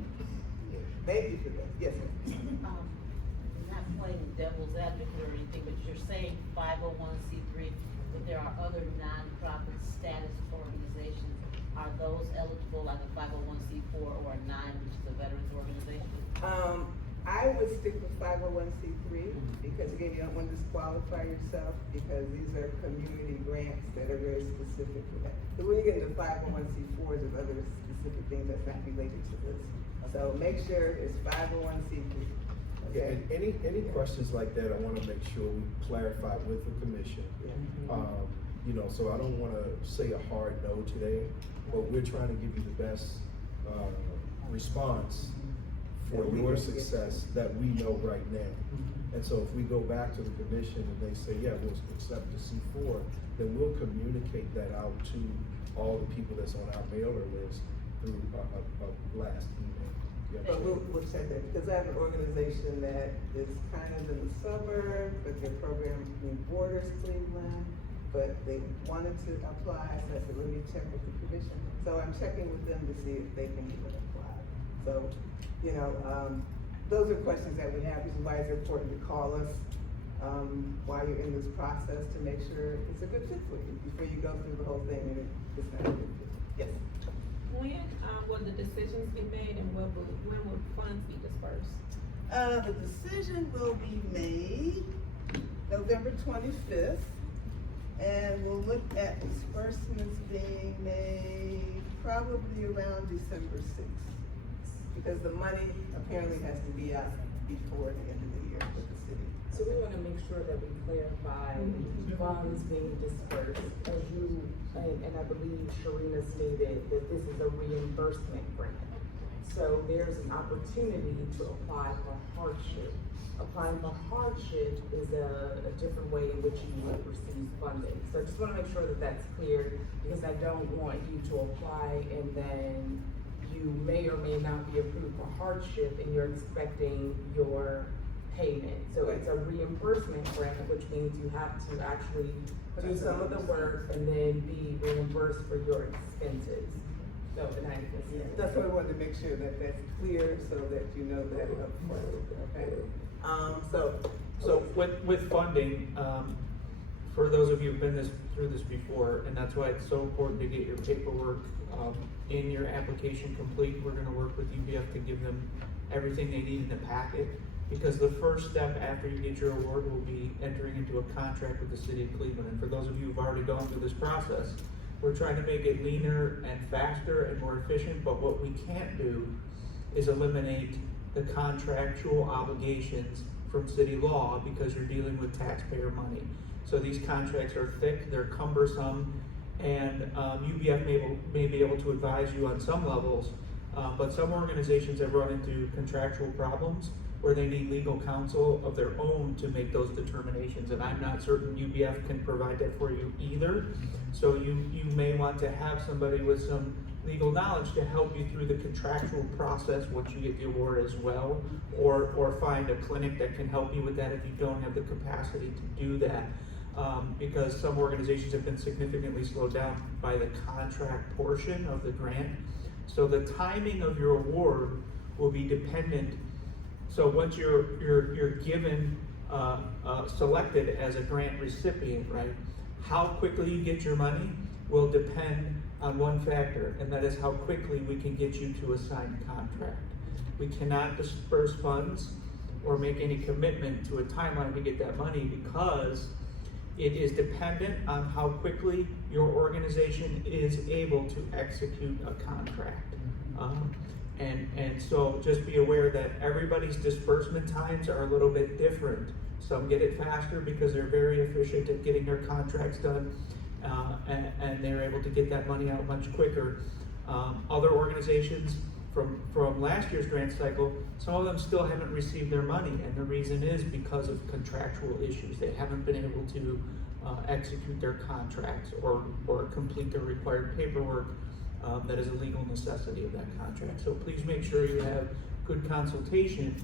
Thank you for that, yes, sir. Not playing devil's advocate or anything, but you're saying 501c3, but there are other nonprofit status organizations. Are those eligible like a 501c4 or a 9, which is a veterans organization? I would stick with 501c3 because again, you don't want to disqualify yourself because these are community grants that are very specific to that. So when you get into 501c4s and other specific things that's not related to this. So make sure it's 501c3. Yeah, and any questions like that, I wanna make sure we clarify with the commission. You know, so I don't wanna say a hard no today, but we're trying to give you the best, response for your success that we know right now. And so if we go back to the commission and they say, yeah, we'll accept the C4, then we'll communicate that out to all the people that's on our mailer list through a blast email. Yeah. But we'll check that, because I have an organization that is kind of in the suburb, but their program borders Cleveland, but they wanted to apply, so I said, let me check with the commission. So I'm checking with them to see if they can even apply. So, you know, those are questions that we have, which is why it's important to call us, while you're in this process to make sure it's a good fit for you, before you go through the whole thing and it's not a good fit. Yes? When will the decisions be made and when will funds be dispersed? The decision will be made November 25th, and we'll look at disbursements being made probably around December 6th. Because the money apparently has to be out before the end of the year with the city. So we want to make sure that we clarify funds being dispersed, as you, and I believe Sharina stated that this is a reimbursement grant. So there's an opportunity to apply for hardship. Applying for hardship is a different way in which you would receive funding. So I just want to make sure that that's clear, because I don't want you to apply and then you may or may not be approved for hardship and you're expecting your payment. So it's a reimbursement grant, which means you have to actually do some of the work and then be reimbursed for your expenses. So, and I just, That's why I wanted to make sure that that's clear so that you know that up front, okay? So with funding, for those of you who've been through this before, and that's why it's so important to get your paperwork in your application complete. We're gonna work with UBF to give them everything they need in the packet, because the first step after you get your award will be entering into a contract with the city of Cleveland. And for those of you who've already gone through this process, we're trying to make it leaner and faster and more efficient, but what we can't do is eliminate the contractual obligations from city law, because you're dealing with taxpayer money. So these contracts are thick, they're cumbersome, and UBF may be able to advise you on some levels, But some organizations have run into contractual problems where they need legal counsel of their own to make those determinations, and I'm not certain UBF can provide that for you either. So you may want to have somebody with some legal knowledge to help you through the contractual process once you get the award as well, or find a clinic that can help you with that if you don't have the capacity to do that. Because some organizations have been significantly slowed down by the contract portion of the grant. So the timing of your award will be dependent. So once you're given, selected as a grant recipient, right? How quickly you get your money will depend on one factor, and that is how quickly we can get you to a signed contract. We cannot disperse funds or make any commitment to a timeline to get that money because it is dependent on how quickly your organization is able to execute a contract. And so just be aware that everybody's disbursement times are a little bit different. Some get it faster because they're very efficient at getting their contracts done, and they're able to get that money out much quicker. Other organizations from last year's grant cycle, some of them still haven't received their money, and the reason is because of contractual issues. They haven't been able to execute their contracts or complete the required paperwork that is a legal necessity of that contract. So please make sure you have good consultation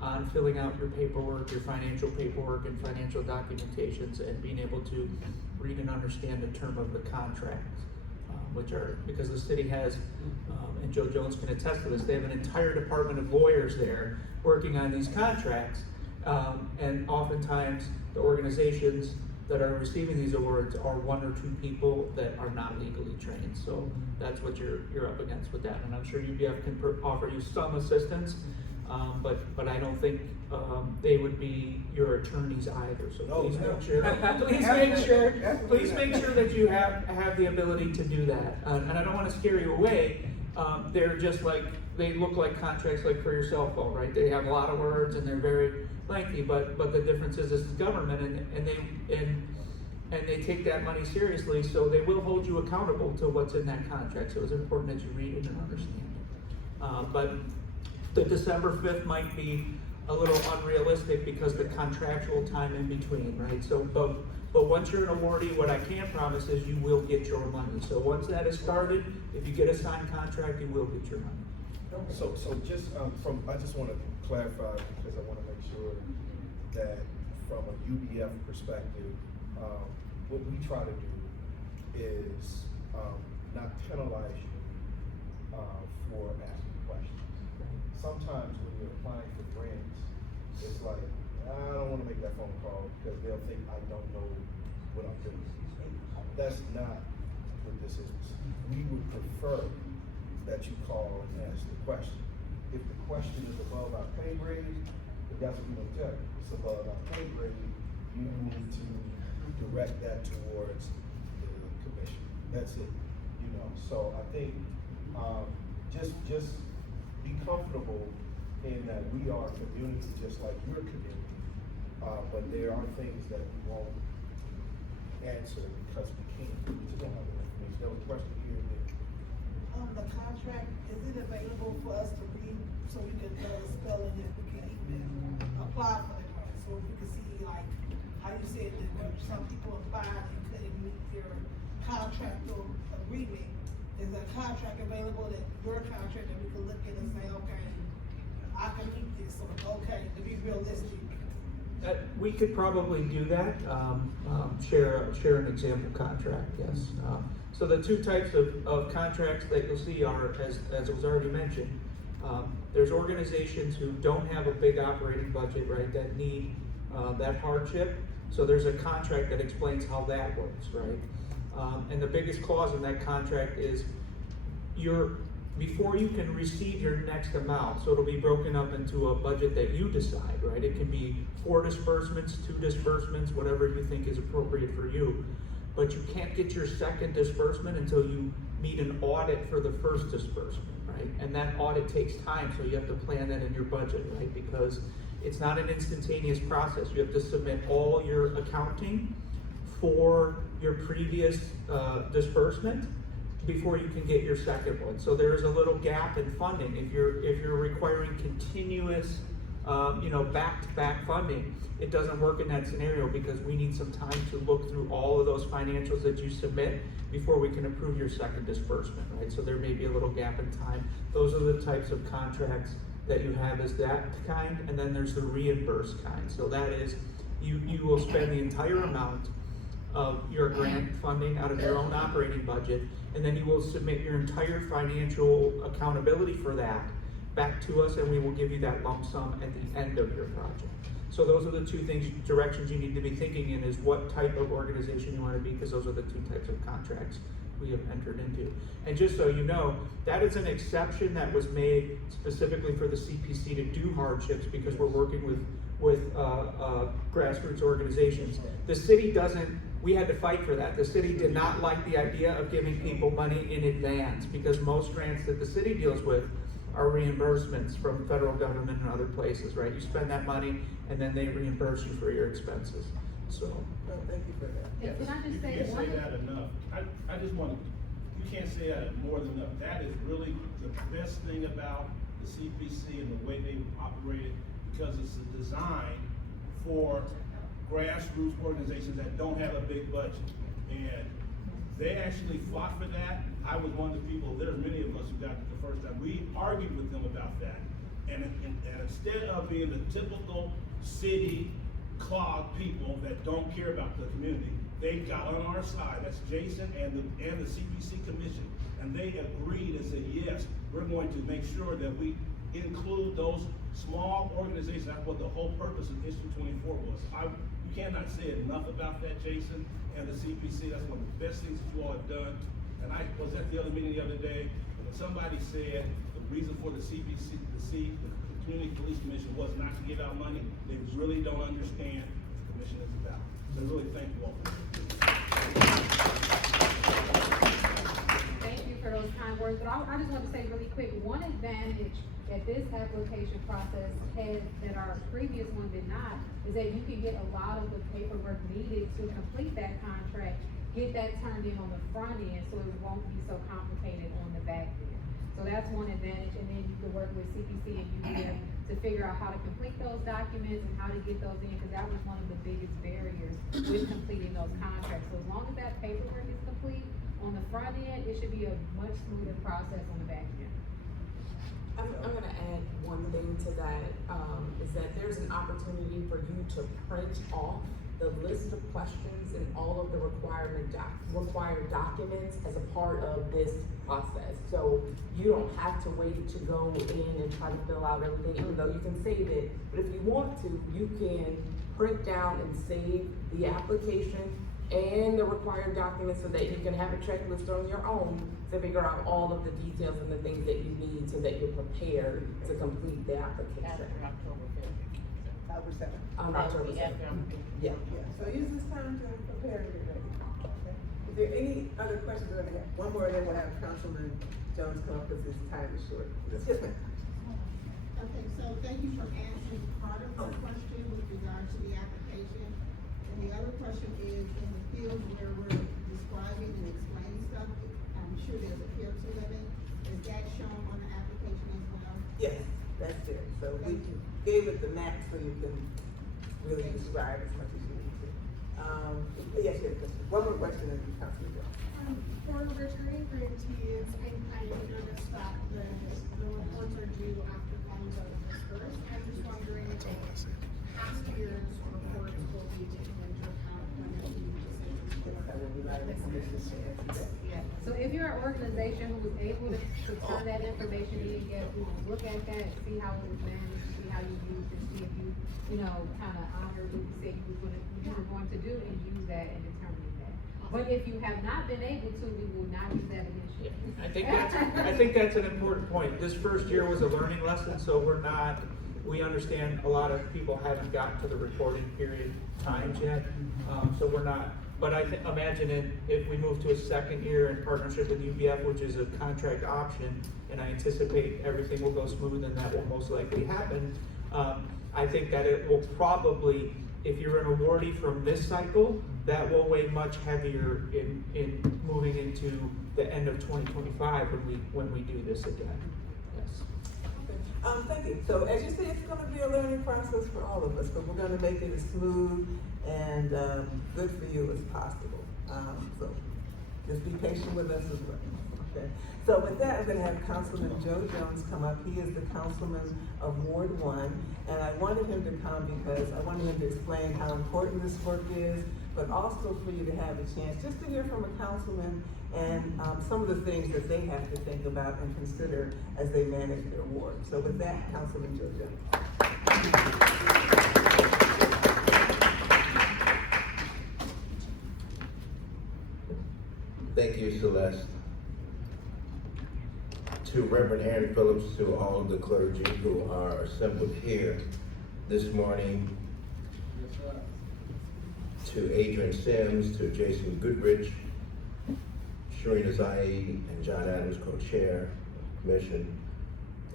on filling out your paperwork, your financial paperwork and financial documentations, and being able to read and understand the term of the contracts, which are, because the city has, and Joe Jones can attest to this, they have an entire department of lawyers there working on these contracts, and oftentimes the organizations that are receiving these awards are one or two people that are not legally trained. So that's what you're up against with that. And I'm sure UBF can offer you some assistance, but I don't think they would be your attorneys either. So please make sure that you have the ability to do that. And I don't want to scare you away. They're just like, they look like contracts like for your cell phone, right? They have a lot of words and they're very lengthy, but the difference is it's government, and they take that money seriously, so they will hold you accountable to what's in that contract. So it's important that you read it and understand it. But the December 5th might be a little unrealistic because the contractual time in between, right? So, but once you're an awardee, what I can promise is you will get your money. So once that is started, if you get a signed contract, you will get your money. So just I just want to clarify, because I want to make sure that from a UBF perspective, what we try to do is not penalize you for asking questions. Sometimes when you're applying for grants, it's like, I don't want to make that phone call because they'll think I don't know what I'm doing. That's not what this is. We would prefer that you call and ask the question. If the question is above our pay grade, if that's what we don't tell you, it's above our pay grade, you need to direct that towards the commission. That's it, you know. So I think just be comfortable in that we are a community just like your community, but there are things that we won't answer because we can't. We just don't have the information. There was a question here and there. The contract, is it available for us to read so we can know the spelling if we can even apply for the grant? So we can see, like, how you said that some people applied and couldn't meet their contractual agreement. Is a contract available, that your contract, that we can look at and say, okay, I can meet this, or okay, to be realistic? We could probably do that, share an example contract, yes. So the two types of contracts that you'll see are, as was already mentioned, there's organizations who don't have a big operating budget, right, that need that hardship. So there's a contract that explains how that works, right? And the biggest clause in that contract is before you can receive your next amount, so it'll be broken up into a budget that you decide, right? It can be 4 disbursements, 2 disbursements, whatever you think is appropriate for you. But you can't get your second disbursement until you meet an audit for the first disbursement, right? And that audit takes time, so you have to plan that in your budget, right? Because it's not an instantaneous process. You have to submit all your accounting for your previous disbursement before you can get your second one. So there is a little gap in funding. If you're requiring continuous, back-to-back funding, it doesn't work in that scenario because we need some time to look through all of those financials that you submit before we can approve your second disbursement, right? So there may be a little gap in time. Those are the types of contracts that you have as that kind, and then there's the reimbursed kind. So that is, you will spend the entire amount of your grant funding out of your own operating budget, and then you will submit your entire financial accountability for that back to us, and we will give you that lump sum at the end of your project. So those are the two directions you need to be thinking in, is what type of organization you want to be, because those are the two types of contracts we have entered into. And just so you know, that is an exception that was made specifically for the CPC to do hardships, because we're working with grassroots organizations. The city we had to fight for that. The city did not like the idea of giving people money in advance, because most grants that the city deals with are reimbursements from federal government and other places, right? You spend that money and then they reimburse you for your expenses, so. Well, thank you for that. And can I just say You can't one? say that enough. I just want, you can't say that more than enough. That is really the best thing about the CPC and the way they operate, because it's designed for grassroots organizations that don't have a big budget. And they actually fought for that. I was one of the people, there's many of us who got it the first time. We argued with them about that. And instead of being the typical city clog people that don't care about the community, they got on our side. That's Jason and the CPC Commission. And they agreed and said, yes, we're going to make sure that we include those small organizations. That's what the whole purpose of Issue 24 was. You cannot say enough about that, Jason, and the CPC. That's one of the best things that you all have done. And I was at the other meeting the other day, and somebody said the reason for the CPC, the Community Police Commission, was not to give out money. They really don't understand what the commission is about. So I really thank you all. Thank you for those kind words, but I just want to say really quick, one advantage that this application process has that our previous one did not, is that you can get a lot of the paperwork needed to complete that contract, get that turned in on the front end, so it won't be so complicated on the back end. So that's one advantage, and then you can work with CPC and UPF to figure out how to complete those documents and how to get those in, because that was one of the biggest barriers with completing those contracts. So as long as that paperwork is complete on the front end, it should be a much smoother process on the back end. I'm gonna add one thing to that, is that there's an opportunity for you to print off the list of questions and all of the required documents as a part of this process. So you don't have to wait to go in and try to fill out everything, even though you can save it. But if you want to, you can print down and save the application and the required documents so that you can have a checklist on your own to figure out all of the details and the things that you need so that you're prepared to complete the application. After October 5th. October 7th. October After 7th. I'm- Yeah. Yeah, so use this time to prepare and get ready. Okay. Is there any other questions? We're gonna have one more, then we'll have Councilman Jones come up because his time is short. Yes, ma'am. Okay, so thank you for answering part of the question with regard to the application. And the other question is, in the field where we're describing and explaining stuff, I'm sure there's a peer to living. Is that shown on the application as well? Yes, that's it. So we gave it the map so you can really describe as much as you need to. Yes, one more question and Councilman Jones. For returning grantees, I noticed that the reports are due after funds are dispersed. I'm just wondering if past year's reports will be taken into account when making decisions. I will rely on the commission to answer that. So if you're an organization who was able to turn that information in, yes, we will look at that, see how it was managed, see how you used it, see if you kind of honored what you said you were going to do, and use that and determine that. But if you have not been able to, we will not use that against you. I think that's an important point. This first year was a learning lesson, so we understand a lot of people haven't gotten to the reporting period times yet. So we're not, but imagine if we move to a second year in partnership with UBF, which is a contract option, and I anticipate everything will go smooth and that will most likely happen. I think that it will probably if you're an awardee from this cycle, that will weigh much heavier in moving into the end of 2025 when we do this again. Yes. Thank you. So as you see, it's gonna be a learning process for all of us, but we're gonna make it as smooth and, good for you as possible. So just be patient with us as well, okay? So with that, I'm gonna have Councilman Joe Jones come up. He is the councilman of Ward 1, and I wanted him to come because I wanted him to explain how important this work is, but also for you to have a chance just to hear from a councilman and some of the things that they have to think about and consider as they manage their ward. So with that, Councilman Joe Jones. Thank you, Celeste. To Reverend Aaron Phillips, to all of the clergy who are assembled here this morning, to Adrian Sims, to Jason Goodrich, Sharina Zaid, and John Adams, co-chair of the commission,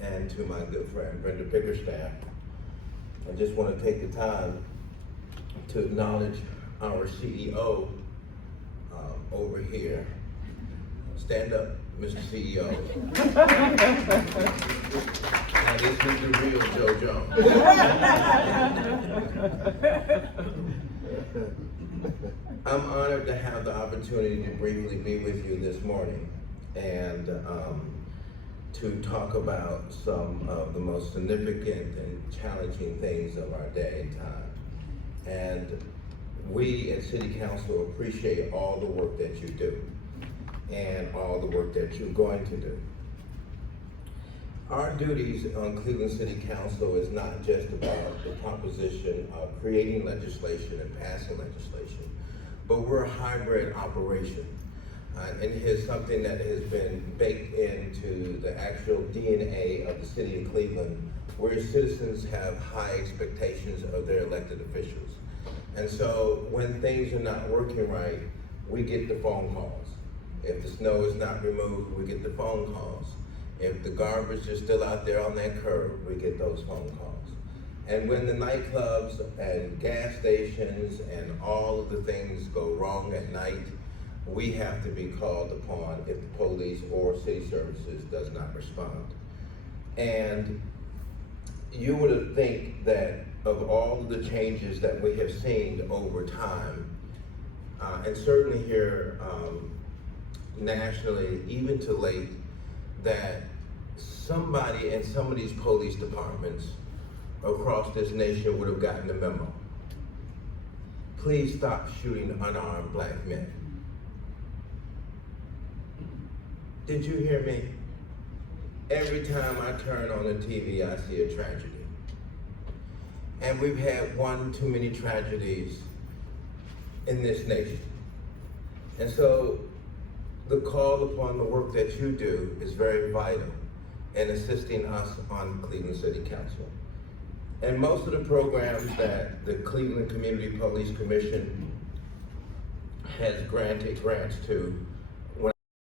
and to my good friend Brenda Bickerstaff. I just want to take the time to acknowledge our CEO over here. Stand up, Mr. CEO. And this is the real Joe Jones. I'm honored to have the opportunity to briefly be with you this morning and to talk about some of the most significant and challenging things of our day and time. And we at City Council appreciate all the work that you do and all the work that you're going to do. Our duties on Cleveland City Council is not just about the proposition of creating legislation and passing legislation, but we're a hybrid operation. And it is something that has been baked into the actual DNA of the city of Cleveland, where citizens have high expectations of their elected officials. And so when things are not working right, we get the phone calls. If the snow is not removed, we get the phone calls. If the garbage is still out there on that curb, we get those phone calls. And when the nightclubs and gas stations and all of the things go wrong at night, we have to be called upon if the police or city services does not respond. And you would think that of all of the changes that we have seen over time, and certainly here nationally, even to late, that somebody in some of these police departments across this nation would have gotten the memo. Please stop shooting unarmed black men. Did you hear me? Every time I turn on the TV, I see a tragedy. And we've had one too many tragedies in this nation. And so the call upon the work that you do is very vital in assisting us on Cleveland City Council. And most of the programs that the Cleveland Community Police Commission has granted grants to